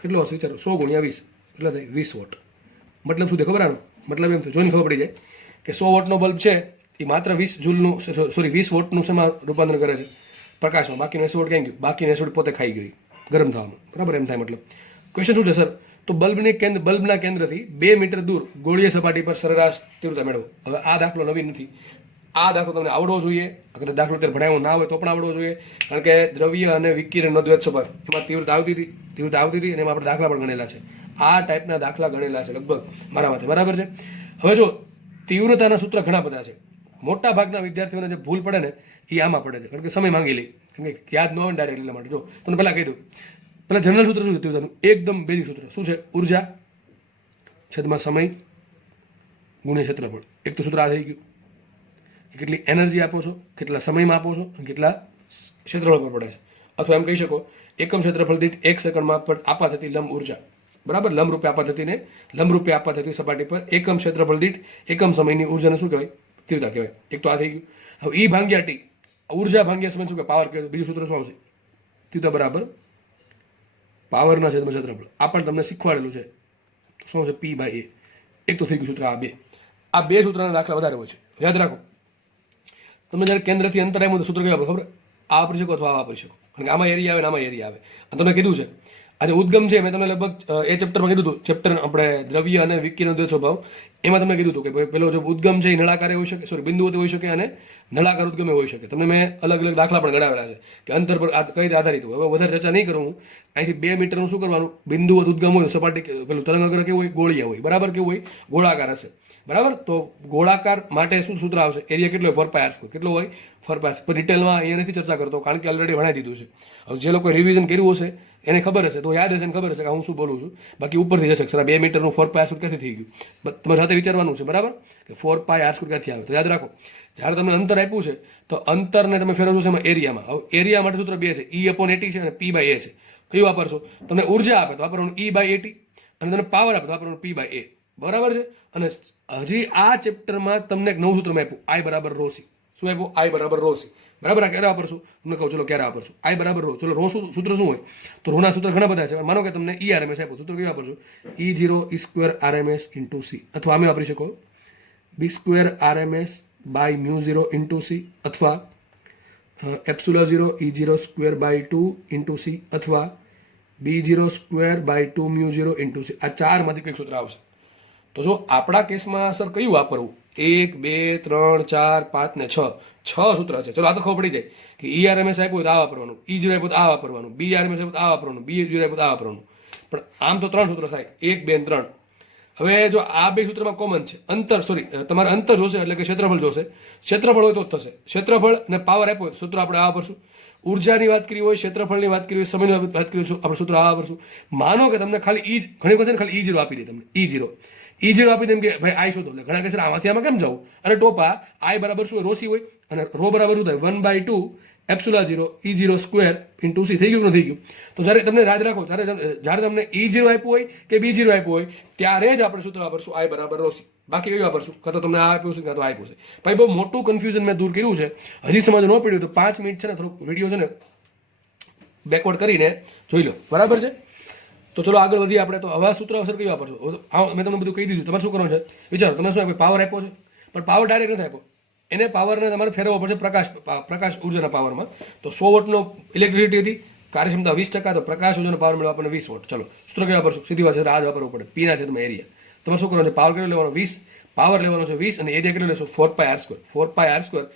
કેટલો હશે વિચારો, 100 ગુણ્યા 20 એટલે થાય 20 વોટ. મતલબ શું છે ખબર? આનો મતલબ એમ તો જોઈને ખબર પડી જાય કે 100 વોટનો બલ્બ છે એ માત્ર 20 જૂલનું, સોરી 20 વોટનું શેમાં રૂપાંતર કરે છે, પ્રકાશમાં. બાકીનું 80 વોટ ક્યાં ગયું, બાકીનું 80 વોટ પોતે ખાઈ ગયું ગરમ થવામાં. બરાબર? એમ થાય. મતલબ ક્વેશ્ચન શું છે સર, તો બલ્બના કેન્દ્રથી 2 મીટર દૂર ગોળીય સપાટી પર સરેરાશ તીવ્રતા મેળવો. હવે આ દાખલો નવી નથી, આ દાખલો તમને આવડવો જોઈએ. અગર દાખલો અત્યારે ભણાવ્યો ના હોય તો પણ આવડવો જોઈએ, કારણ કે દ્રવ્ય અને વિકિરણનો દ્વૈત સ્વભાવ, એમાં તીવ્રતા આવતી હતી અને એમાં આપણે દાખલા પણ ગણેલા છે. આ ટાઈપના દાખલા ગણેલા છે લગભગ મારા માટે. બરાબર છે? હવે જો તીવ્રતાના સૂત્ર ઘણા બધા છે. મોટા ભાગના વિદ્યાર્થીઓને જે ભૂલ પડે ને એ આમાં પડે છે, કારણ કે સમય માંગી લે, કારણ કે યાદ ન આવે ડાયરેક્ટ. એટલા માટે જો તમને પહેલાં કહી દઉં, પહેલાં જનરલ સૂત્ર શું છે તીવ્રતાનું, એકદમ બેઝિક સૂત્ર શું છે, ઉર્જા છેદમાં સમય ગુણ્યા ક્ષેત્રફળ. એક તો સૂત્ર આ થઈ ગયું, કેટલી એનર્જી આપો છો, કેટલા સમયમાં આપો છો, અને કેટલા ક્ષેત્રફળ પર પડે છે. અથવા એમ કહી શકો, એકમ ક્ષેત્રફળ દીઠ 1 સેકન્ડમાં આપા થતી લંબ ઉર્જા. બરાબર? લંબરૂપે આપા થતી ને લંબરૂપે આપા થતી સપાટી પર એકમ ક્ષેત્રફળ દીઠ એકમ સમયની ઉર્જાને શું કહેવાય, તીવ્રતા કહેવાય. એક તો આ થઈ ગયું. હવે ઈ ભાગ્યા ટી, ઉર્જા ભાગ્યા સમય શું કે પાવર કહેવાય. બીજું સૂત્ર શું આવશે, તીવ્રતા બરાબર પાવરના છેદમાં ક્ષેત્રફળ. આ પણ તમને શીખવાડેલું છે. શું આવશે, P/A. એક તો થઈ ગયું સૂત્ર. આ બે સૂત્રના દાખલા વધારે હોય છે, યાદ રાખો. તમે જ્યારે કેન્દ્રથી અંતર આવ્યું તો સૂત્ર કયું ખબર, આ વાપરી શકો અથવા આ વાપરી શકો, કારણ કે આમાં એરિયા આવે ને આમાં એરિયા આવે. અને તમને કીધું છે આજે ઉદ્ગમ છે, મેં તમને લગભગ એ ચેપ્ટરમાં કીધું હતું, ચેપ્ટર આપણે દ્રવ્ય અને વિકિરણ દ્વૈત સ્વભાવ, એમાં તમને કીધું હતું કે પેલો જો ઉદ્ગમ છે એ નળાકારે હોઈ શકે, સોરી બિંદુઓથી હોઈ શકે, અને નળાકાર ઉદ્ગમે હોઈ શકે. તમને મેં અલગ અલગ દાખલા પણ ગણાવેલા છે કે અંતર પર કઈ રીતે આધારિત હોય. હવે વધારે ચર્ચા નહીં કરું હું. અહીંથી 2 મીટરનું શું કરવાનું, બિંદુઓ ઉદ્ગમ હોય, સપાટી પેલું તરંગ અગ્ર કેવું હોય, ગોળીય હોય. બરાબર? કેવું હોય, ગોળાકાર હશે. બરાબર? તો ગોળાકાર માટે શું સૂત્ર આવશે, એરિયા કેટલો હોય, 4πr². કેટલો હોય, 4πr². પણ ડિટેલમાં અહીંયા નથી ચર્ચા કરતો, કારણ કે ઓલરેડી ભણાવી દીધું છે. હવે જે લોકો રિવિઝન કર્યું હશે એને ખબર હશે, તો યાદ હશે ને ખબર હશે કે હું શું બોલું છું. બાકી ઉપરથી જશે 2 મીટરનું 4πr² ક્યાંથી થઈ ગયું, તમારે સાથે વિચારવાનું છે. બરાબર? કે 4πr² ક્યાંથી આવે. તો યાદ રાખો, જ્યારે તમને અંતર આપ્યું છે તો અંતરને તમે ફેરવશો એમાં એરિયામાં. હવે એરિયા માટે સૂત્ર 2 છે, E/AT છે અને P/A છે. કયું વાપરશો, તમને ઉર્જા આપે તો વાપરવાનું E/AT, અને તમને પાવર આપે તો વાપરવાનું P/A. બરાબર છે? અને હજી આ ચેપ્ટરમાં તમને એક નવું સૂત્ર મેં આપ્યું, I બરાબર ρC. શું આપ્યું, I બરાબર ρC. બરાબર? આ ક્યારે વાપરશું તમને કહું, ચલો ક્યારે વાપરશું, I બરાબર ρ. ચલો સૂત્ર શું હોય, તો રોના સૂત્ર ઘણા બધા છે. માનો કે તમને ERMS આપ્યું, સૂત્ર કયું વાપરશું, E0 E² RMS × C. અથવા અમે વાપરી શકો B² RMS by μ0 × C, અથવા ε0 E0² × C, અથવા B0² 2 μ0 × C. આ ચારમાંથી કંઈક સૂત્ર આવશે. તો જો આપણા કેસમાં સર કયું વાપરવું, 1 2 3 4 5 ને 6 સૂત્ર છે. ચલો આ તો ખબર પડી જાય કે ERMS આપ્યું હોય તો આ વાપરવાનું, E0 આપ્યું તો આ વાપરવાનું, BRMS આપ્યું તો આ વાપરવાનું, B0 આપ્યું તો આ વાપરવાનું. પણ આમ તો 3 સૂત્ર થાય, 1 2 3. હવે જો આ બે સૂત્રમાં કોમન છે, તમારે અંતર જોશે એટલે કે ક્ષેત્રફળ જોશે. ક્ષેત્રફળ હોય તો જ થશે. ક્ષેત્રફળ અને પાવર આપ્યો હોય સૂત્ર આપણે આ વાપરશું. ઉર્જાની વાત કરી હોય, ક્ષેત્રફળની વાત કરી હોય, સમયની વાત કરી હોય, આપણે સૂત્ર આ વાપરશું. માનો કે તમને ખાલી ઘણી વખત ખાલી E0 આપી દે, તમને E0 E0 આપી દેમ કે ભાઈ આઈ શોધો, એટલે ઘણા કહે છે આમાંથી આમાં કેમ જવું, અને ટોપા આઈ બરાબર શું હોય, રોસી હોય, અને રો બરાબર શું થાય 1/2 epsilon 0 E0 square into C. થઈ ગયું કે નથી ગયું? તો જ્યારે તમને યાદ રાખો, જ્યારે તમને E0 આપ્યું હોય કે B0 આપ્યું હોય ત્યારે જ આપણે સૂત્ર વાપરશું આઈ બરાબર રોસી. બાકી કયું વાપરશું? કાં તો તમને આ આપ્યું છે કાં તો આ આપ્યું છે. ભાઈ બહુ મોટું કન્ફ્યુઝન મેં દૂર કર્યું છે. હજી સમજ ન પડ્યું તો 5 મિનિટ છે ને થોડુંક વિડીયો છે ને બેકવર્ડ કરીને જોઈ લો, બરાબર છે? તો ચલો આગળ વધીએ આપણે. તો હવે સૂત્ર અવસર કયું વાપરશું? હા, મેં તમને બધું કહી દીધું. તમારે શું કરવાનું છે વિચારો. તમે શું પાવર આપ્યો છે, પણ પાવર ડાયરેક્ટ નથી આપ્યો, એને પાવરને તમારે ફેરવવો પડશે પ્રકાશ ઉર્જાના પાવરમાં. તો 100 વોટનો ઇલેક્ટ્રિસિટી હતી, કાર્યક્ષમતા 20%, તો પ્રકાશ ઉર્જાનો પાવર મળ્યો આપણને 20 વોટ. ચલો સૂત્ર કયું વાપરશું? સીધી વાત છે, આ જ વાપરવું પડે. પીના છેદમાં એરિયા. તમારે શું કરવાનું છે? પાવર કેટલો લેવાનો? 20. પાવર લેવાનો છે 20 અને એરિયા કેટલો લેશો? 4πr². 4πr².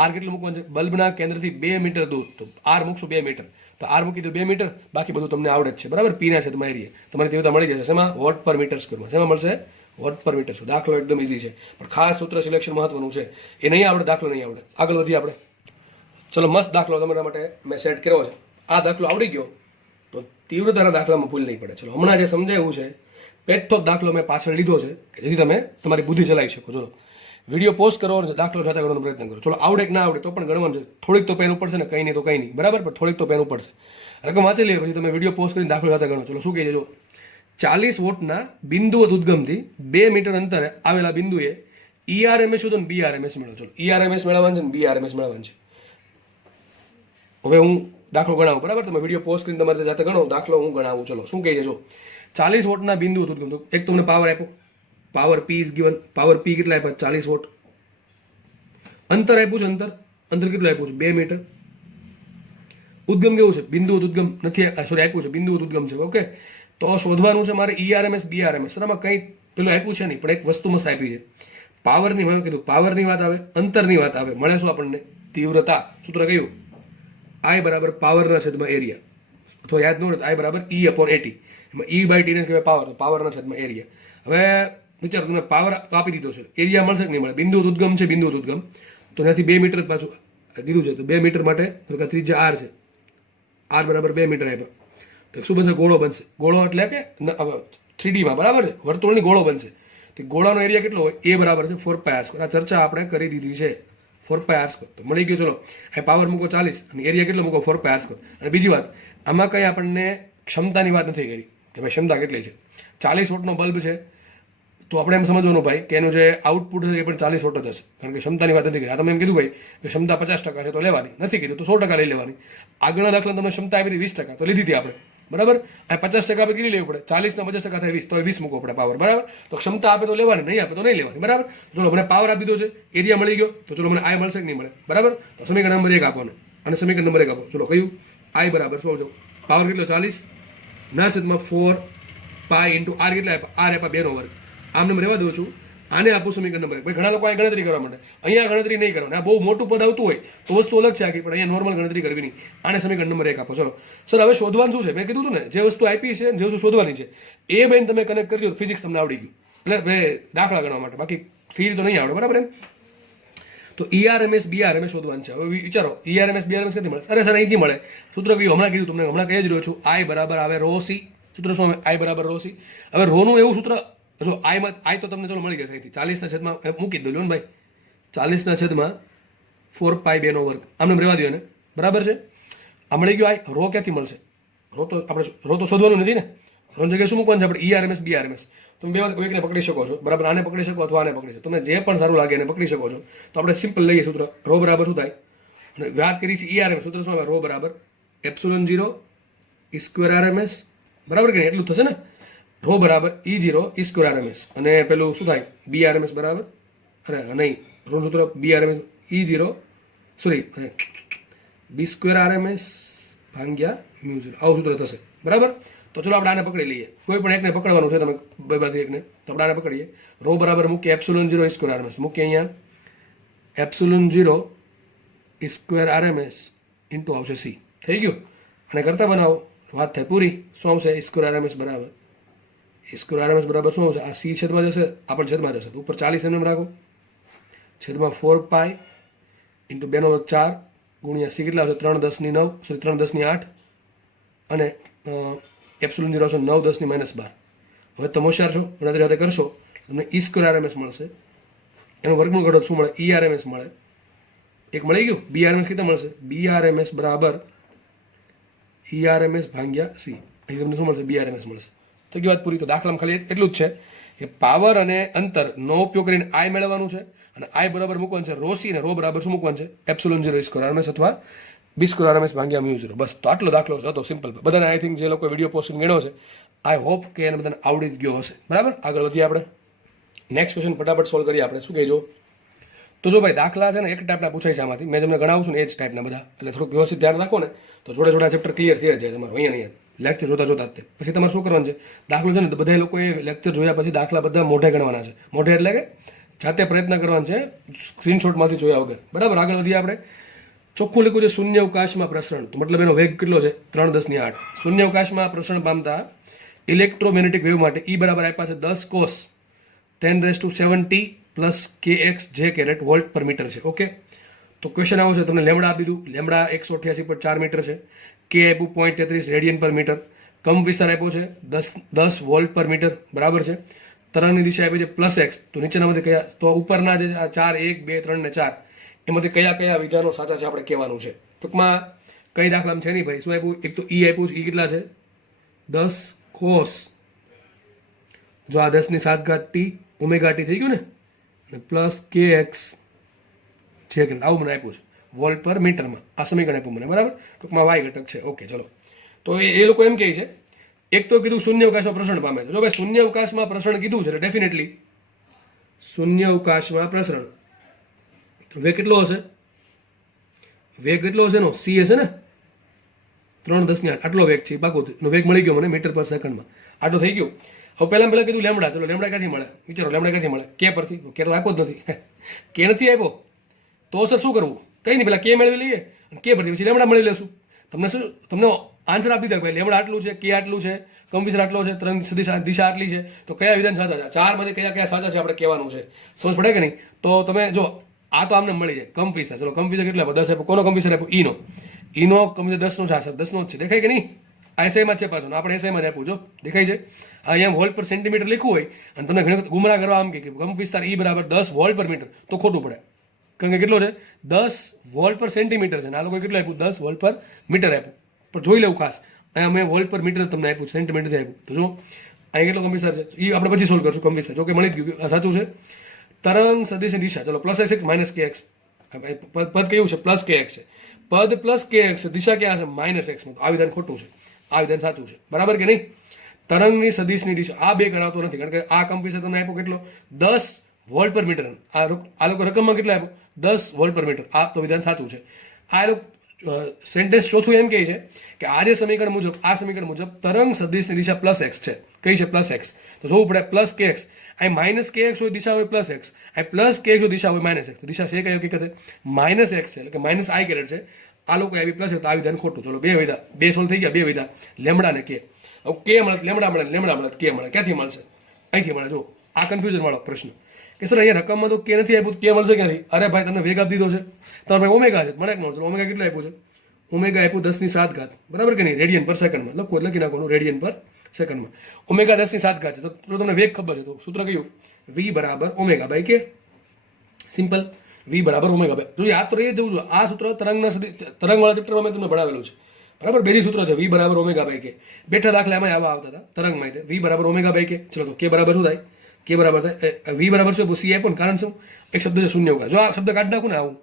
આર કેટલું મૂકવાનું છે? બલ્બના કેન્દ્રથી 2 મીટર દૂર. તો આર મૂકશું 2 મીટર. તો આર મૂકી દો 2 મીટર. બાકી બધું તમને આવડે જ છે, બરાબર? પીના છેદમાં એરિયા તમારી તીવ્રતા મળી જશે. શેમાં? વોટ પર મીટર સ્ક્વેરમાં. શેમાં મળશે? વોટ પર મીટર સ્ક્વેર. દાખલો એકદમ ઈઝી છે, પણ ખાસ સૂત્ર સિલેક્શન મહત્વનું છે. એ નહીં આવડે, દાખલો નહીં આવડે. આગળ વધીએ આપણે. ચલો મસ્ત દાખલો તમારા માટે મેં સેટ કર્યો છે. આ દાખલો આવડી ગયો તો તીવ્રતાના દાખલામાં ભૂલ નહીં પડે. ચલો હમણાં જે સમજાયું છે પેટનો દાખલો મેં પાછળ લીધો છે કે જેથી તમે તમારી બુદ્ધિ ચલાવી શકો. ચલો વિડીયો પોસ્ટ કરો અને દાખલો સાથે ગણવાનો પ્રયત્ન કરો. ચલો આવડે કે ના આવડે તો પણ ગણવાનું છે. થોડીક તો પેન ઉપડશે ને, કંઈ નહીં તો કંઈ નહીં, બરાબર? પણ થોડીક તો પેન ઉપડશે. રકમ વાંચી લઈએ પછી તમે વિડીયો પોસ્ટ કરીને દાખલો સાથે ગણો. ચલો શું કહે છે જો, 40 વોટના બિંદુવત ઉદ્ગમથી 2 મીટર અંતરે આવેલા બિંદુએ ERMS શોધો ને BRMS મેળવો. ચલો ERMS મેળવવાનું છે ને BRMS મેળવવાનું છે. હવે હું દાખલો ગણાવું, બરાબર? તમે વિડીયો પોસ્ટ કરીને તમારે જાતે ગણો. દાખલો હું ગણાવું. ચલો શું કહે છે જો, 40 વોટના બિંદુવત ઉદ્ગમ. તો એક તમને પાવર આપ્યો, power P is given. Power P કેટલા આપ્યા? 40 વોટ. અંતર આપ્યું છે, અંતર કેટલું આપ્યું છે? 2 મીટર. ઉદ્ગમ કેવું છે? બિંદુવત ઉદ્ગમ નથી, સોરી આપ્યું છે બિંદુવત ઉદ્ગમ છે. ઓકે, તો શોધવાનું છે મારે ERMS BRMS. આમાં કંઈ પેલું આપ્યું છે નહીં, પણ એક વસ્તુ મસ્ત આપી છે. પાવરની મેં કીધું પાવરની વાત આવે, અંતરની વાત આવે, મળે શું આપણને? તીવ્રતા. સૂત્ર કયું? I બરાબર પાવરના છેદમાં એરિયા. અથવા યાદ ન રહે I બરાબર E/AT. એમાં E/T ને કહેવાય પાવર, તો પાવરના છેદમાં એરિયા. હવે વિચારો, તમને પાવર આપી દીધો છે, એરિયા મળશે કે નહીં મળે? બિંદુવત ઉદ્ગમ છે, બિંદુવત ઉદ્ગમ, તો ત્યાંથી 2 મીટર પાછું દીધું છે. તો 2 મીટર માટે ત્રિજ્યા R છે, R બરાબર 2 મીટર આપ્યા. તો શું બનશે? ગોળો બનશે. ગોળો એટલે કે 3Dમાં, બરાબર છે? વર્તુળની ગોળો બનશે. તો ગોળાનો એરિયા કેટલો હોય? A બરાબર છે 4πr². આ ચર્ચા આપણે કરી દીધી છે. 4πr². તો મળી ગયું. ચલો આ પાવર મૂકો 40 અને એરિયા કેટલો મૂકો? 4πr². અને બીજી વાત, આમાં કંઈ આપણને ક્ષમતાની વાત નથી કરી કે ભાઈ ક્ષમતા કેટલી છે. 40 વોટનો બલ્બ છે તો આપણે એમ સમજવાનું ભાઈ કે એનું જે આઉટપુટ છે એ પણ 40 વોટ જ હશે, કારણ કે ક્ષમતાની વાત નથી કરી. આ તમે એમ કીધું ભાઈ કે ક્ષમતા 50% છે તો લેવાની, નથી કીધું તો 100% લઈ લેવાની. આગળના દાખલા તમને ક્ષમતા આપી હતી 20%, તો લીધી હતી આપણે, બરાબર? આ 50% આપણે કેટલી લેવી પડે? 40 ના 50% થાય 20, તો 20 મૂકવો પડે પાવર, બરાબર? તો ક્ષમતા આપે તો લેવાની, નહીં આપે તો નહીં લેવાની, બરાબર? ચલો મને પાવર આપી દીધો છે, એરિયા મળી ગયો, તો ચલો મને I મળશે કે નહીં મળે, બરાબર? તો સમીકરણ નંબર 1 આપો અને સમીકરણ નંબર 1 આપો. ચલો કયું? I બરાબર શું આવજો? પાવર કેટલો? 40 ના છેદમાં 4π ઇન્ટુ R કેટલા આપ્યા? R આપ્યા 2 નો વર્ગ. આમ નંબર રહેવા દઉં છું. આને આપું સમીકરણ નંબર 1. ભાઈ ઘણા લોકો અહીં ગણતરી કરવા માટે, અહીંયા ગણતરી નહીં કરવાની. આ બહુ મોટું પદ આવતું હોય તો વસ્તુ અલગ છે આખી, પણ અહીંયા નોર્મલ ગણતરી કરવી નહીં. આને સમીકરણ નંબર 1 આપો. ચલો સર હવે શોધવાનું શું છે? મેં કીધું હતું ને, જે વસ્તુ આપી છે જે વસ્તુ શોધવાની છે એ બેન તમે કનેક્ટ કરી દો, ફિઝિક્સ તમને આવડી ગયું. એટલે ભાઈ દાખલા ગણવા માટે, બાકી થિયરી તો નહીં આવડે, બરાબર? એમ તો ERMS BRMS શોધવાનું છે. હવે વિચારો ERMS BRMS ક્યાંથી મળે? અરે સર અહીંથી મળે. સૂત્ર કયું? હમણાં કીધું તમને, હમણાં કહી જ રહ્યો છું. I બરાબર આવે ρ c. સૂત્ર શું આવે? I બરાબર ρ c. હવે રોનું એવું સૂત્ર જો I તો તમને ચલો મળી જશે અહીંથી. 40 ના છેદમાં મૂકી દો ને ભાઈ, 40 ના છેદમાં 4π 2 નો વર્ગ. આમને રહેવા દો ને, બરાબર છે? આ મળી ગયું. I ρ ક્યાંથી મળશે? ρ તો શોધવાનું નથી ને. રોની જગ્યાએ શું મૂકવાનું છે આપણે? ERMS BRMS. તમે બે એકને પકડી શકો છો, બરાબર? આને પકડી શકો અથવા આને પકડી શકો, તમને જે પણ સારું લાગે એને પકડી શકો છો. તો આપણે સિમ્પલ લઈએ સૂત્ર. ρ બરાબર શું થાય? અને વાત કરી છે ERMS. સૂત્ર શું આવે? ρ બરાબર ε0 E² RMS, બરાબર કે નહીં? એટલું થશે ને. ρ બરાબર E0 E² RMS. અને પેલું શું થાય? BRMS બરાબર, અરે નહીં, રોનું સૂત્ર BRMS E0 sorry B² RMS ભાગ્યા μ0. આવું સૂત્ર થશે, બરાબર? તો ચલો આપણે આને પકડી લઈએ. કોઈ પણ એકને પકડવાનું છે, તમે બેમાંથી એકને. તો આપણે આને પકડીએ. ρ બરાબર મૂકીએ ε0 E² RMS. મૂકીએ અહીંયા ε0 E² RMS ઇન્ટુ આવશે C. થઈ ગયું? અને કરતા બનાવો, વાત થાય પૂરી. શું આવશે? E² RMS બરાબર E² RMS બરાબર શું આવશે? આ C છેદમાં જશે, આ પણ છેદમાં જશે. તો ઉપર 40 mm રાખો, છેદમાં 4π ઇન્ટુ 2 નો વર્ગ 4 ગુણ્યા C કેટલા આવશે? 3 10 ની 9, સોરી 3 10 ની 8 અને ε0 આવશે 9 10 ની -12. હવે તમે હોશિયાર છો, ગણતરી સાથે કરશો તમને E²RMS મળશે, એનું વર્ગમૂળ કાઢો શું મળે? ERMS મળે. એક મળી ગયું. BRMS કેટલા મળશે? BRMS બરાબર ERMS ભાગ્યા C. અહીં તમને શું મળશે? BRMS મળશે. તો કે વાત પૂરી. તો દાખલામાં ખાલી એટલું જ છે કે પાવર અને અંતરનો ઉપયોગ કરીને I મેળવવાનું છે અને I બરાબર મૂકવાનું છે ρC અને ρ બરાબર શું મૂકવાનું છે? ε0E²RMS અથવા B²RMS ભાગ્યા μ0. બસ તો આટલો દાખલો હતો, સિમ્પલ. બધાને આઈ થિંક જે લોકો વિડીયો પોસ્ટિંગ ગણ્યો છે, આઈ હોપ કે એને બધાને આવડી જ ગયો હશે. બરાબર, આગળ વધીએ આપણે. નેક્સ્ટ ક્વેશ્ચન ફટાફટ સોલ્વ કરીએ આપણે. શું કહેજો? તો જો ભાઈ દાખલા છે ને એક ટાઈપના પૂછાય છે આમાંથી, મેં તમને ગણાવું છું ને એ જ ટાઈપના બધા, એટલે થોડુંક વ્યવસ્થિત ધ્યાન રાખો ને તો જોડે જોડે ચેપ્ટર ક્લિયર થઈ જાય તમારું અહીંયા લેક્ચર જોતા જોતા જ. પછી તમારે શું કરવાનું છે? દાખલો છે ને તો બધા લોકોએ લેક્ચર જોયા પછી દાખલા બધા મોઢે ગણવાના છે. મોઢે એટલે કે જાતે પ્રયત્ન કરવાનો છે, સ્ક્રીનશોટમાંથી જોયા વગર. બરાબર, આગળ વધીએ આપણે. ચોખ્ખું લખ્યું છે શૂન્ય અવકાશમાં પ્રસરણ, તો મતલબ એનો વેગ કેટલો છે? 3×10⁸. શૂન્ય અવકાશમાં પ્રસરણ પામતા ઇલેક્ટ્રોમેગ્નેટિક વેવ માટે E બરાબર આપ્યા છે 10 cos 10⁻70 plus kx j caret volt પર મીટર છે. ઓકે, તો ક્વેશ્ચન આવો છે, તમને લેમડા આપી દીધું. લેમડા 188.4 મીટર છે. કે આપ્યું 0.33 રેડિયન પર મીટર. કંપ વિસ્તાર આપ્યો છે 10 વોલ્ટ પર મીટર. બરાબર છે. તરંગની દિશા આપી છે +x. તો નીચેનામાંથી કયા? તો ઉપરના જે 4 1 2 3 ને 4 એમાંથી કયા કયા વિધાનો સાચા છે આપણે કહેવાનું છે. ટૂંકમાં કઈ દાખલામાં છે નહીં ભાઈ. શું આપ્યું? એક તો E આપ્યું છે. E કેટલા છે? 10 cos, જો આ 10⁷ t ઓમેગા t થઈ ગયું ને, અને પ્લસ kx જે કે આવું મને આપ્યું છે વોલ્ટ પર મીટરમાં. આ સમીકરણ આપ્યું મને. બરાબર, ટૂંકમાં y ઘટક છે. ઓકે, ચલો. તો એ લોકો એમ કહે છે, એક તો કીધું શૂન્ય અવકાશમાં પ્રસરણ પામે છે. જો ભાઈ શૂન્ય અવકાશમાં પ્રસરણ કીધું છે એટલે ડેફિનેટલી શૂન્ય અવકાશમાં પ્રસરણ, તો વેગ કેટલો હશે? વેગ કેટલો હશે? નો C હશે ને, 3×10⁸. આટલો વેગ છે. પાકું વેગ મળી ગયો મને મીટર પર સેકન્ડમાં. આટલો થઈ ગયો. હવે પહેલા કીધું લેમડા. ચલો, લેમડા ક્યાંથી મળે? વિચારો, લેમડા ક્યાંથી મળે? કે પરથી. કે તો આપ્યો જ નથી. કે નથી આપ્યો તો સર શું કરવું? કઈ નહીં, પેલા કે મેળવી લઈએ અને કે પરથી પછી લેમડા મળી લેશું. તમને આન્સર આપી દે ભાઈ, લેમડા આટલું છે, કે આટલું છે, કંપ વિસ્તાર આટલો છે, તરંગ દિશા આટલી છે. તો કયા વિધાન સાચા છે? 4 માંથી કયા કયા સાચા છે આપણે કહેવાનું છે. સમજ પડે કે નહીં? તો તમે જો આ તો આમને મળી જાય કંપ વિસ્તાર. ચલો, કંપ વિસ્તાર કેટલા? 10 આપ્યો. કોનો કંપ વિસ્તાર આપ્યો? ઈનો કંપ વિસ્તાર 10 નો છે. 10 નો જ છે. દેખાય કે નહીં? આ એસઆઈમાં છે પાછું, આપણે એસઆઈમાં જ આપ્યું. જો દેખાય છે. અહીંયા વોલ્ટ પર સેન્ટીમીટર લખ્યું હોય અને તમને ઘણી વખત ગુમરાહ કરવા આમ કે કંપ વિસ્તાર E બરાબર 10 વોલ્ટ પર મીટર, તો ખોટું પડે. કારણ કે કેટલો છે? 10 વોલ્ટ પર સેન્ટીમીટર છે. આ લોકોએ કેટલું આપ્યું? 10 વોલ્ટ પર મીટર આપ્યું. પણ જોઈ લેવું ખાસ, અહીંયા મેં વોલ્ટ પર મીટર તમને આપ્યું, સેન્ટીમીટરથી આપ્યું. તો જો અહીં કેટલો કંપ વિસ્તાર છે એ આપણે પછી સોલ્વ કરશું. કંપ વિસ્તાર જો કે મળી જ ગયું, સાચું છે. તરંગ સદિશની દિશા, ચલો +x -kx. પદ કયું છે? +kx છે. પદ +kx છે, દિશા ક્યાં છે? -x માં. આ વિધાન ખોટું છે, આ વિધાન સાચું છે. બરાબર કે નહીં? તરંગની સદિશની દિશા આ બે ગણાતો નથી, કારણ કે આ કંપ વિસ્તાર તમને આપ્યો કેટલો? 10 વોલ્ટ પર મીટર. આ લોકો રકમમાં કેટલા આપ્યું? 10 વોલ્ટ પર મીટર. આ તો વિધાન સાચું છે. આ લોકો સેન્ટેન્સ ચોથું એમ કહે છે કે આ જે સમીકરણ મુજબ, આ સમીકરણ મુજબ તરંગ સદિશની દિશા +x છે. કઈ છે? +x. તો જોવું પડે +kx. અહીં -kx હોય દિશા હોય +x, અહીં +kx હોય દિશા હોય -x. તો દિશા છે કઈ હકીકતે? -x છે, એટલે કે -i કેરેટ છે. આ લોકો આવી પ્લસ, તો આ વિધાન ખોટું. ચલો, બે સોલ્વ થઈ ગયા. બે વિધાન, લેમડા ને કે. હવે કે મળે લેમડા મળે, લેમડા મળે કે મળે. ક્યાંથી મળશે? અહીંથી મળે. જો આ કન્ફ્યુઝન વાળો પ્રશ્ન કે સર અહીંયા રકમમાં તો કે નથી આપ્યું, કે મળશે ક્યાંથી? અરે ભાઈ, તમને વેગ આપી દીધો છે. તમારે ભાઈ ઓમેગા છે, મળે કે મળશે? ઓમેગા કેટલા આપ્યું છે? ઓમેગા આપ્યું 10⁷. બરાબર કે નહીં? રેડિયન પર સેકન્ડમાં લખવું, લખી નાખવાનું રેડિયન પર સેકન્ડમાં. ઓમેગા 10⁷ છે. તો તમને વેગ ખબર છે, તો સૂત્ર કયું? V બરાબર ઓમેગા બાય કે. સિમ્પલ. V બરાબર ઓમેગા બાય. જો યાદ તો રહી જવું જોઈએ. આ સૂત્ર તરંગવાળા ચેપ્ટરમાં મેં તમને ભણાવેલું છે. બરાબર, બેની સૂત્ર છે V બરાબર ઓમેગા બાય કે. બેઠા દાખલા એમાં આવા આવતા હતા તરંગમાં. V બરાબર ઓમેગા બાય કે. ચલો, તો કે બરાબર શું થાય? કે બરાબર થાય V બરાબર શું? C આપ્યો ને, કારણ શું? એક શબ્દ છે શૂન્યાવકાશ. જો આ શબ્દ કાઢી નાખું ને, આવું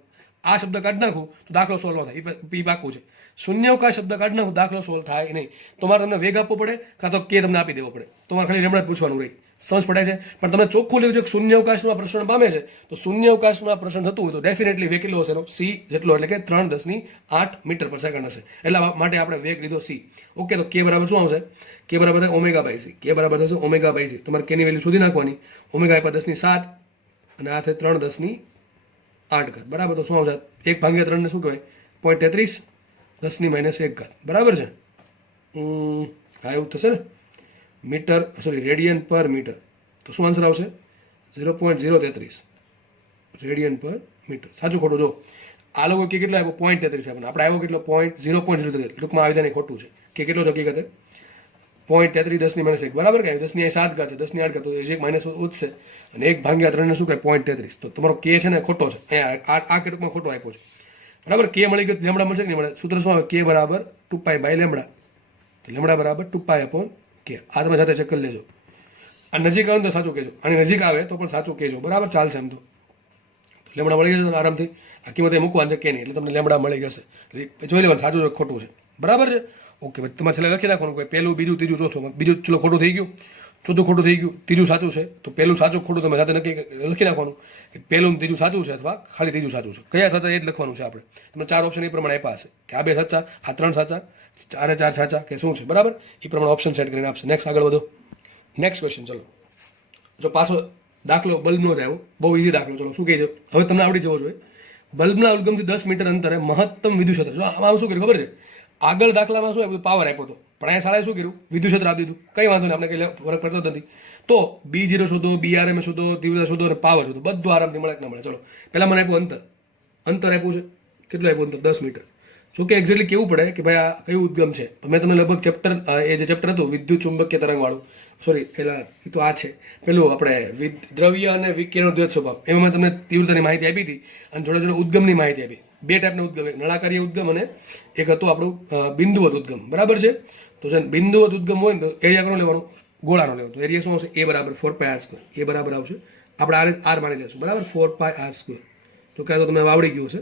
આ શબ્દ કાઢી નાખું તો દાખલો સોલ્વ ન થાય. એ પાકું છે. શૂન્યાવકાશ શબ્દ કાઢી નાખું, દાખલો સોલ્વ થાય નહીં. તમારે તમને વેગ આપવો પડે, કાં તો કે તમને આપી દેવો પડે. તમારે ખાલી લેમડા જ પૂછવાનું રહી. સમજ પડે છે? પણ તમે ચોખ્ખું લેવું છે કે શૂન્યાવકાશમાં પ્રસરણ પામે છે, તો શૂન્યાવકાશમાં પ્રસરણ થતું હોય તો ડેફિનેટલી વેગ કેટલો હશે? એનો C જેટલો, એટલે કે 3×10⁸ મીટર પર સેકન્ડ હશે. એટલા માટે આપણે વેગ લીધો C. ઓકે, તો કે બરાબર શું આવશે? કે બરાબર થાય ઓમેગા બાય C. કે બરાબર થશે ઓમેગા બાય C. તમારે કેની વેલ્યુ શોધી નાખવાની. ઓમેગા આપ્યા 10⁷ અને આ થાય 3×10⁸. બરાબર, તો શું આવશે? 1/3 ને શું કહેવાય? 0.33 10⁻1. બરાબર છે. હા, એવું થશે ને, મીટર, સોરી રેડિયન પર મીટર. તો શું આન્સર આવશે? 0.033 રેડિયન પર મીટર. સાચું ખોટું? જો આ લોકો કે કેટલો આપ્યો? 0.33 આપણે આવ્યો કેટલો? 0.033. ટૂંકમાં આ વિધાન ખોટું છે. કે કેટલો છે હકીકતે? 0.33 10⁻1 બરાબર કે 10 7 ઘાત છે 10 8 ઘાત તો એ એક માઇનસ વધશે અને 1/3 ને શું કહે 0.33 તો તમારો કે છે ને ખોટો છે અહીંયા આ કેટલુંમાં ખોટો આપ્યો છે બરાબર કે મળી ગયો લેમડા મળશે કે નહીં મળે સૂત્ર શું આવે કે બરાબર 2π/λ લેમડા બરાબર 2π/k આ તમે જાતે ચેક કરી લેજો આ નજીક આવે તો સાચું કહેજો અને નજીક આવે તો પણ સાચું કહેજો બરાબર ચાલશે એમ તો લેમડા મળી જશે આરામથી આ કિંમત મૂકવાની છે કે નહીં એટલે તમને લેમડા મળી જશે જોઈ લેવાનું સાચું છે ખોટું છે બરાબર છે ઓકે ભાઈ તમારે છેલ્લે લખી નાખવાનું કે પહેલું બીજું ત્રીજું ચોથું બીજું ચલો ખોટું થઈ ગયું ચોથું ખોટું થઈ ગયું ત્રીજું સાચું છે તો પહેલું સાચું ખોટું તમે સાથે નક્કી લખી નાખવાનું કે પહેલું ત્રીજું સાચું છે અથવા ખાલી ત્રીજું સાચું છે કયા સાચા એ જ લખવાનું છે આપણે તમને 4 ઓપ્શન એ પ્રમાણે આપ્યા હશે કે આ 2 સાચા આ 3 સાચા 4 4 સાચા કે શું છે બરાબર એ પ્રમાણે ઓપ્શન સેટ કરીને આપશે નેક્સ્ટ આગળ વધો નેક્સ્ટ ક્વેશ્ચન ચલો જો પાછો દાખલો બલ્બનો જ આવ્યો બહુ ઇઝી દાખલો ચલો શું કહે છે હવે તમને આવડી જવો જોઈએ બલ્બના ઉદ્ગમથી 10 મીટર અંતરે મહત્તમ વિદ્યુત ક્ષેત્ર જો આમાં શું કર્યું ખબર છે આગળ દાખલામાં શું આપ્યું પાવર આપ્યો હતો પણ અહીંયા શાળાએ શું કર્યું વિદ્યુત ક્ષેત્ર આપી દીધું કંઈ વાંધો નહીં આપણે કંઈ ફરક પડતો જ નથી તો B0 શોધો BRMS શોધો તીવ્રતા શોધો અને પાવર શોધો બધું આરામથી મળે કે ના મળે ચલો પહેલાં મને આપ્યું અંતર આપ્યું છે કેટલું આપ્યું અંતર 10 મીટર જો કે એક્ઝેક્ટલી કેવું પડે કે ભાઈ આ કયું ઉદ્ગમ છે તો મેં તમને લગભગ ચેપ્ટર એ જે ચેપ્ટર હતું વિદ્યુત ચુંબકીય તરંગવાળું સોરી પેલા એ તો આ છે પેલું આપણે દ્રવ્ય અને વિકિરણ દ્વૈત સ્વભાવ એમાં મેં તમને તીવ્રતાની માહિતી આપી હતી અને જોડે જોડે ઉદ્ગમની માહિતી આપી બે ટાઈપના ઉદ્ગમ એક નળાકારીય ઉદ્ગમ અને એક હતું આપણું બિંદુવત ઉદ્ગમ બરાબર છે તો છે બિંદુવત ઉદ્ગમ હોય ને તો એરિયા કોનો લેવાનો ગોળાનો લેવાનો તો એરિયા શું આવશે એ બરાબર 4πr² એ બરાબર આવશે આપણે આર માની લઈશું બરાબર 4πr². તો કહે તો તમે આવડી ગયું છે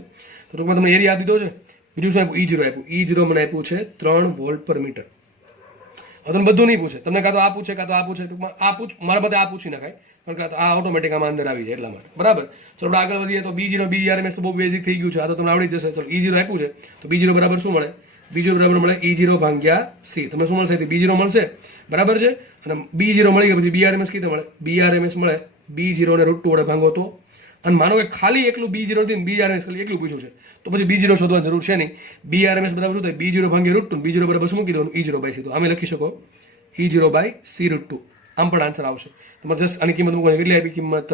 તો ટૂંકમાં તમને એરિયા આપી દીધો છે બીજું શું આપ્યું E0 મને આપ્યું છે 3 વોલ્ટ પર મીટર હવે તમને બધું નહીં પૂછે તમને કાં તો આ પૂછે કાં તો આ પૂછે ટૂંકમાં આ મારા બધે આ પૂછી નખાય કારણ કે આ ઓટોમેટિક આમાં અંદર આવી જાય એટલા માટે બરાબર ચલો આપણે આગળ વધીએ તો B0 BRMS તો બહુ બેઝિક થઈ ગયું છે આ તો તમને આવડી જશે ચલો E0 આપ્યું છે તો B0 બરાબર શું મળે B0 બરાબર મળે E0/c તમને શું મળશે B0 મળશે બરાબર છે અને B0 મળી ગયા પછી BRMS કીધે મળે BRMS મળે B0 ને √2 વડે ભાંગો તો અને માનો કે ખાલી એકલું B0 થી BRMS ખાલી એકલું પૂછ્યું છે તો પછી B0 શોધવાની જરૂર છે નહીં BRMS બરાબર શું થાય B0 ભાંગ્યા √2 B0 બરાબર શું મૂકી દેવાનું E0/c તો આમે લખી શકો E0/c√2 આમ પણ આન્સર આવશે તમારે જસ્ટ આની કિંમત મૂકવાની કેટલી આપી કિંમત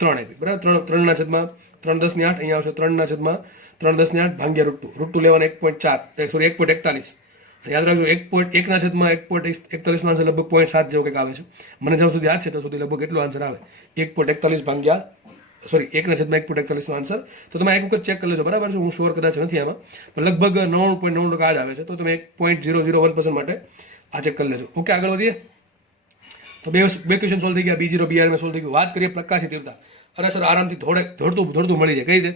3 આપી બરાબર 3 ના છેદમાં 3 10 ની 8 અહીંયા આવશે 3 ના છેદમાં 3 10 ની 8 ભાંગ્યા √2 લેવાના 1.4 સોરી 1.41 યાદ રાખજો 1.1 ના છેદમાં 1.41 નો આન્સર લગભગ 0.7 જેવો કંઈક આવે છે મને જ્યાં સુધી યાદ છે ત્યાં સુધી લગભગ કેટલો આન્સર આવે 1.41 ભાંગ્યા સોરી 1 ના છેદમાં 1.41 નો આન્સર તો તમે એક વખત ચેક કરી લેજો બરાબર છે હું શ્યોર કદાચ નથી આમાં પણ લગભગ 9.9% આ જ આવે છે તો તમે 1.001% માટે આ ચેક કરી લેજો ઓકે આગળ વધીએ તો બે ક્વેશ્ચન સોલ્વ થઈ ગયા B0 BRMS સોલ્વ થઈ ગયું વાત કરીએ પ્રકાશની તીવ્રતા અરે સર આરામથી ધોડતું મળી જાય કઈ રીતે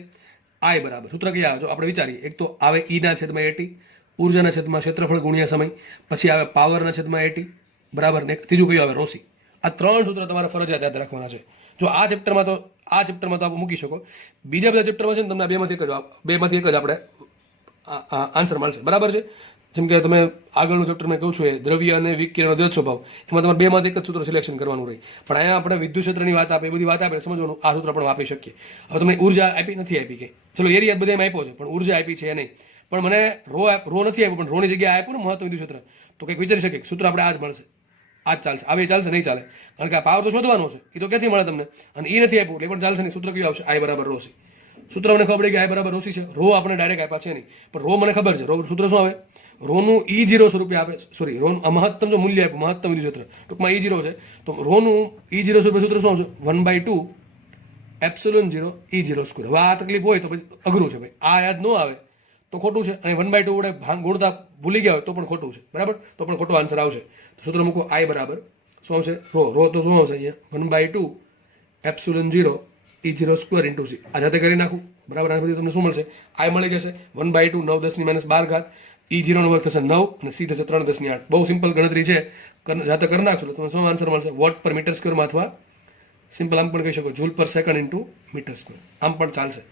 I બરાબર સૂત્ર કયા આવે જો આપણે વિચારીએ એક તો આવે E ના છેદમાં AT ઉર્જાના છેદમાં ક્ષેત્રફળ ગુણ્યા સમય પછી આવે પાવરના છેદમાં AT બરાબર ને ત્રીજું કયું આવે રોસી આ 3 સૂત્ર તમારે ફરજિયાત યાદ રાખવાના છે જો આ ચેપ્ટરમાં તો આપ મૂકી શકો બીજા બધા ચેપ્ટરમાં છે ને તમને બેમાંથી એક જ આપણે આન્સર મળશે બરાબર છે જેમ કે તમે આગળનું ચેપ્ટર મેં કહું છું એ દ્રવ્ય અને વિકિરણ દ્વૈત સ્વભાવ એમાં તમારે બેમાંથી એક જ સૂત્ર સિલેક્શન કરવાનું રહે પણ અહીંયા આપણે વિદ્યુત ક્ષેત્રની વાત આપે બધી વાત આપે સમજવાનું આ સૂત્ર પણ વાપરી શકીએ હવે તમે ઉર્જા આપી નથી આપી કે ચલો એરિયા બધામાં આપ્યો છે પણ ઉર્જા આપી છે નહીં પણ મને રો નથી આપ્યું પણ રોની જગ્યાએ આપ્યું ને મહત્તમ વિદ્યુત ક્ષેત્ર તો કંઈક વિચારી શકીએ સૂત્ર આપણે આ જ મળશે આ જ ચાલશે આવે ચાલશે નહીં ચાલે કારણ કે આ પાવર તો શોધવાનો છે એ તો ક્યાંથી મળે તમને અને એ નથી આપ્યું એટલે પણ ચાલશે નહીં સૂત્ર કયું આવશે I બરાબર રોસી સૂત્ર મને ખબર પડી કે I બરાબર રોસી છે રો આપણે ડાયરેક્ટ આપ્યા છે નહીં પણ રો મને ખબર છે સૂત્ર શું આવે રોનું E0 સ્વરૂપે આપે સોરી રોનું મહત્તમ જો મૂલ્ય આપ્યું મહત્તમ વિદ્યુત ક્ષેત્ર ટૂંકમાં E0 છે તો રોનું E0 સ્વરૂપે સૂત્ર શું આવશે 1/2 ε0 E0². હવે આ તકલીફ હોય તો પછી અઘરું છે ભાઈ આ યાદ ન આવે તો ખોટું છે અને 1/2 વડે ગુણતા ભૂલી ગયા હોય તો પણ ખોટું છે બરાબર તો પણ ખોટો આન્સર આવશે તો સૂત્ર મૂકો I બરાબર શું આવશે રો તો શું આવશે અહીંયા 1/2 ε0 E0² × c આ જાતે કરી નાખું બરાબર આ બધી તમને શું મળશે I મળી જશે 1/2 9 10 ની -12 ઘાત E0 નો વર્ગ થશે 9 અને c થશે 3 10 ની 8 બહુ સિમ્પલ ગણતરી છે જાતે કરી નાખશો તો તમને શું આન્સર મળશે વોટ પર મીટર સ્ક્વેરમાં અથવા સિમ્પલ આમ પણ કહી શકો જૂલ પર સેકન્ડ × મીટર સ્ક્વેર આમ પણ ચાલશે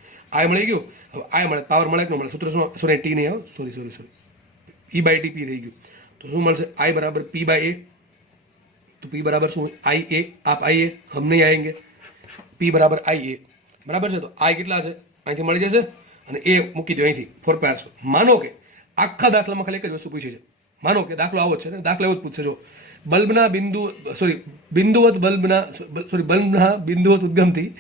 I મળી ગયું હવે I મળે પાવર મળે કે ન મળે સૂત્ર શું સોરી ટી નહીં આવે સોરી E/TP થઈ ગયું તો શું મળશે I બરાબર P/A तो P बराबर શું IA आप IA हम नहीं आएंगे P बराबर IA બરાબર છે તો I કેટલા છે અહીંથી મળી જશે અને A મૂકી દો અહીંથી 4πr². માનો કે આખા દાખલામાં ખાલી એક જ વસ્તુ પૂછી છે માનો કે દાખલો આવો છે ને દાખલો એવો જ પૂછશે જો બલ્બના બિંદુવત ઉદ્ગમથી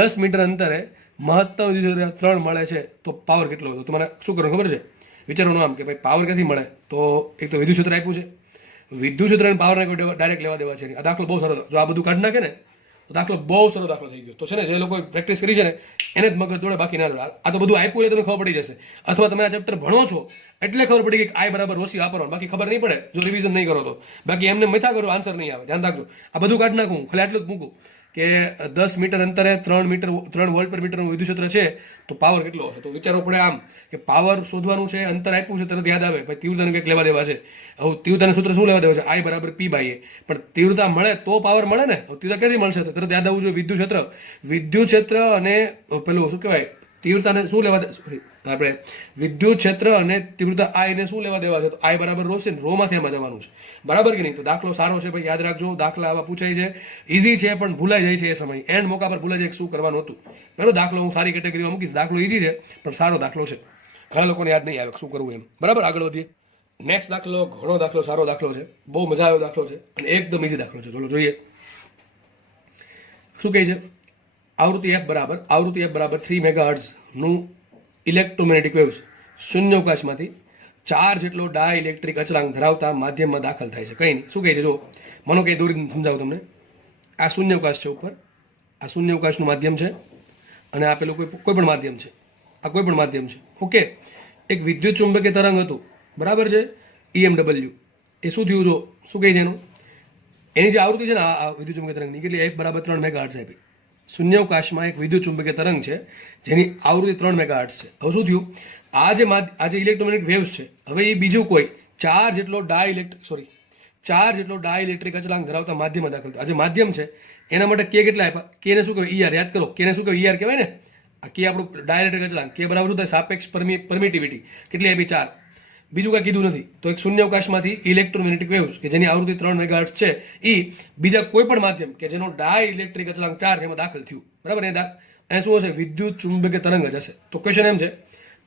10 મીટર અંતરે મહત્તમ વિદ્યુત 3 મળે છે તો પાવર કેટલો હોય તો તમારે શું કરવાનું ખબર છે વિચારવાનું આમ કે ભાઈ પાવર ક્યાંથી મળે તો એક તો વિદ્યુત ક્ષેત્ર આપ્યું છે વિદ્યુત ક્ષેત્ર અને પાવરના કોઈ ડાયરેક્ટ લેવા દેવા છે નહીં. આ દાખલો બહુ સરસ, જો આ બધું કાઢી નાખે ને તો દાખલો બહુ સરસ દાખલો થઈ ગયો. તો છે ને જે લોકોએ પ્રેક્ટિસ કરી છે ને એને જ મગજ દોડે, બાકી ના દોડે. આ તો બધું આપ્યું એટલે તમને ખબર પડી જશે, અથવા તમે આ ચેપ્ટર ભણો છો એટલે ખબર પડી કે આઈ બરાબર ઓછી વાપરવાનું, બાકી ખબર નહીં પડે જો રિવિઝન નહીં કરો તો. બાકી એમને મથા કરો આન્સર નહીં આવે, ધ્યાન રાખજો. આ બધું કાઢી નાખું, ખાલી આટલું જ મૂકું કે 10 મીટર અંતરે 3 વોલ્ટ પર મીટરનું વિદ્યુત ક્ષેત્ર છે તો પાવર કેટલો હશે. તો વિચારવું પડે આમ કે પાવર શોધવાનું છે, અંતર આપ્યું છે તરત યાદ આવે ભાઈ તીવ્રતાને કંઈક લેવા દેવા છે. હવે તીવ્રતાનું સૂત્ર શું લેવા દેવા છે? આઈ બરાબર પી બાય એ. પણ તીવ્રતા મળે તો પાવર મળે ને. તીવ્રતા ક્યાંથી મળશે? તો તરત યાદ આવવું જોઈએ વિદ્યુત ક્ષેત્ર અને પેલું શું કહેવાય તીવ્રતાને શું લેવા આપણે વિદ્યુત ક્ષેત્ર અને તીવ્રતા આઈ ને શું લેવા દેવા છે? તો આઈ બરાબર રો છે ને, રોમાંથી એમાં જવાનું છે, બરાબર કે નહીં? તો દાખલો સારો છે ભાઈ, યાદ રાખજો. દાખલા આવા પૂછાય છે, ઇઝી છે પણ ભૂલાઈ જાય છે એ સમય, એન્ડ મોકા પર ભૂલાઈ જાય શું કરવાનું હતું. પેલો દાખલો હું સારી કેટેગરીમાં મૂકીશ. દાખલો ઇઝી છે પણ સારો દાખલો છે, ઘણા લોકોને યાદ નહીં આવે શું કરવું એમ. બરાબર, આગળ વધીએ. નેક્સ્ટ દાખલો ઘણો દાખલો સારો દાખલો છે, બહુ મજા આવ્યો દાખલો છે અને એકદમ ઇઝી દાખલો છે. ચલો જોઈએ શું કહે છે. આવૃત્તિ એફ બરાબર 3 મેગાહર્ટ્ઝ નું ઇલેક્ટ્રોમેગ્નેટિક વેવ્સ શૂન્યાવકાશમાંથી 4 જેટલો ડાઇલેક્ટ્રિક અચળાંક ધરાવતા માધ્યમમાં દાખલ થાય છે. કંઈ નહીં, શું કહે છે જો મને કંઈ દોરી સમજાવું તમને. આ શૂન્યાવકાશ છે ઉપર, આ શૂન્યાવકાશનું માધ્યમ છે અને આ પેલું કોઈ પણ માધ્યમ છે, આ કોઈ પણ માધ્યમ છે. ઓકે, એક વિદ્યુત ચુંબકીય તરંગ હતું, બરાબર છે, EMW. એ શું થયું જો શું કહે છે એનું, એની જે આવૃત્તિ છે ને આ વિદ્યુત ચુંબકીય તરંગની કેટલી F બરાબર 3 મેગાહર્ટ્ઝ આપી. શૂન્યાવકાશમાં એક વિદ્યુત ચુંબકીય તરંગ છે જેની આવૃત્તિ 3 મેગાહર્ટ્ઝ છે. હવે શું થયું, આ જે ઇલેક્ટ્રોમેગ્નેટિક વેવ્સ છે, હવે એ બીજું કોઈ 4 જેટલો ડાઇલેક્ટ્રિક અચળાંક ધરાવતા માધ્યમમાં દાખલ થયો. આ જે માધ્યમ છે એના માટે કે કેટલા આપ્યા? કે ને શું કહેવાય? ER. યાદ કરો, કે ને શું કહેવાય? ER કહેવાય ને. આ કે આપણું ડાઇલેક્ટ્રિક અચળાંક, કે બરાબર શું થાય? સાપેક્ષ પરમિટિવિટી. કેટલી આપી? 4. બીજું કાંઈ કીધું નથી. તો એક શૂન્યાવકાશમાંથી ઇલેક્ટ્રોમેગ્નેટિક વેવ્સ કે જેની આવૃત્તિ 3 મેગાહર્ટ્ઝ છે એ બીજા કોઈ પણ માધ્યમ કે જેનો ડાઇલેક્ટ્રિક અચળાંક 4 છે એમાં દાખલ થયું, બરાબર. એ શું હશે? વિદ્યુત ચુંબકીય તરંગ જ હશે. તો ક્વેશ્ચન એમ છે,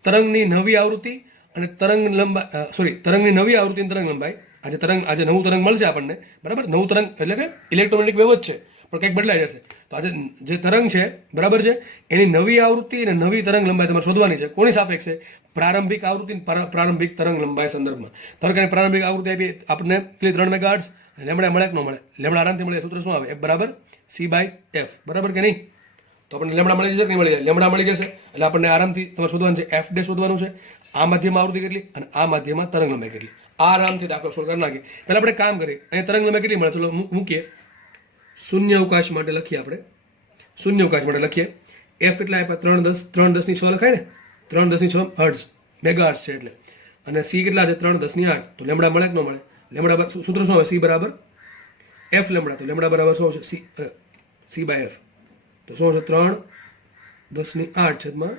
તરંગની નવી આવૃત્તિ અને તરંગની નવી આવૃત્તિ અને તરંગ લંબાઈ. આજે નવું તરંગ મળશે આપણને, બરાબર. નવું તરંગ એટલે કે ઇલેક્ટ્રોમેગ્નેટિક વેવ જ છે પણ કંઈક બદલાઈ જશે. તો આજે જે તરંગ છે, બરાબર છે, એની નવી આવૃત્તિ અને નવી તરંગ લંબાઈ તમારે શોધવાની છે. કોની સાપેક્ષે? પ્રારંભિક આવૃત્તિ પ્રારંભિક તરંગ લંબાઈ સંદર્ભમાં. ધારો કે પ્રારંભિક આવૃત્તિ આપી આપણને પેલી 3 મેગાહર્ટ્ઝ, લેમડા મળે કે ન મળે? લેમડા આરામથી મળે. સૂત્ર શું આવે? F બરાબર C/F, બરાબર કે નહીં? તો આપણને લેમડા મળી જશે કે નહીં મળી જાય? લેમડા મળી જશે એટલે આપણને આરામથી તમારે શોધવાનું છે F ડે શોધવાનું છે. આ માધ્યમમાં આવૃત્તિ કેટલી અને આ માધ્યમમાં તરંગ લંબાઈ કેટલી. આરામથી દાખલો સોલ્વ કરી નાખીએ. પહેલા આપણે કામ કરીએ, અહીંયા તરંગ લંબાઈ કેટલી મળે? ચલો મૂકીએ. શૂન્યાવકાશ માટે લખીએ આપણે, શૂન્યાવકાશ માટે લખીએ. F કેટલા આપ્યા? 3 × 10 = 6 લખાય ને, 3 × 10 = 6 હર્ટ્ઝ, મેગાહર્ટ્ઝ છે એટલે. અને C કેટલા છે? 3 × 10 = 8. તો લેમડા મળે કે ન મળે? લેમડા સૂત્ર શું આવે? C બરાબર F લેમડા. તો લેમડા બરાબર શું આવશે? C/F. તો શું આવશે? 3 × 10 = 8 છેદમાં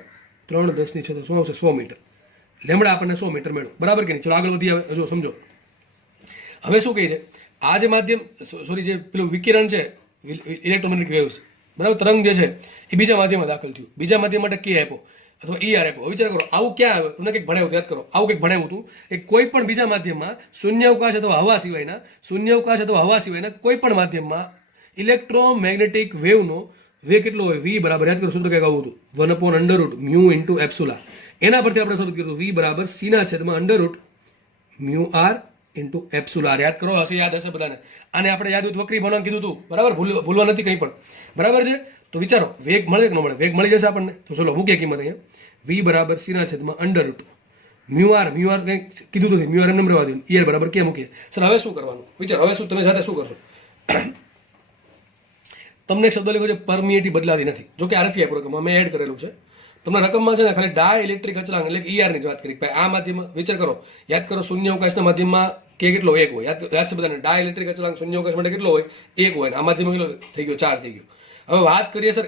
3 × 10 = 6 તો શું આવશે? 100 મીટર. લેમડા આપણને 100 મીટર મળ્યું, બરાબર કે નહીં? ચલો આગળ વધી. હવે જો સમજો, હવે શું કહે છે, આ જે માધ્યમ જે પેલું વિકિરણ છે ઇલેક્ટ્રોમેગ્નેટિક વેવ્સ, બરાબર, તરંગ જે છે એ બીજા માધ્યમમાં દાખલ થયું. બીજા માધ્યમ માટે કે આપ્યો અથવા ER આપ્યો. વિચાર કરો, આવું ક્યાં આવે? તમને કંઈક ભણાવ્યું, યાદ કરો, આવું કંઈક ભણાવ્યું હતું કે કોઈ પણ બીજા માધ્યમમાં શૂન્યાવકાશ અથવા હવા સિવાયના કોઈ પણ માધ્યમમાં ઇલેક્ટ્રોમેગ્નેટિક વેવનો વેગ કેટલો હોય? V બરાબર, યાદ કરો સૂત્ર કંઈક આવું હતું, 1/√μ × ε. એના પરથી આપણે શરૂ કર્યું V બરાબર C/√μr × ε. યાદ કરો, યાદ હશે બધાને. આને આપણે યાદ વક્રી ભણવાનું કીધું હતું, બરાબર, ભૂલવા નથી કંઈ પણ, બરાબર છે. તો વિચારો, વેગ મળે કે ન મળે? વેગ મળી જશે આપણને. તો ચલો મૂકીએ કિંમત અહીંયા. V બરાબર C/√μr કંઈ કીધું નથી, μr એમ રહેવા દઉં. ER બરાબર ક્યાં મૂકીએ? સર હવે શું કરવાનું? વિચારો, હવે શું તમે સાથે શું કરશો? તમને એક શબ્દ લખ્યો છે પરમિએટી, બદલાતી નથી. જો કે આ નથી આપ્યો, મેં એડ કરેલું છે. તમને રકમમાં છે ને ખાલી ડાઇલેક્ટ્રિક અચળાંક એટલે ER ની જ વાત કરી. આ માધ્યમમાં વિચાર કરો, યાદ કરો, શૂન્યાવકાશના માધ્યમમાં કે કેટલો? 1 હોય. યાદ છે બધાને? ડાઇલેક્ટ્રિક અચળાંક શૂન્યાવકાશ માટે કેટલો હોય? 1 હોય. આ માધ્યમમાં કેટલો થઈ ગયો? 4 થઈ ગયો. હવે વાત કરીએ સર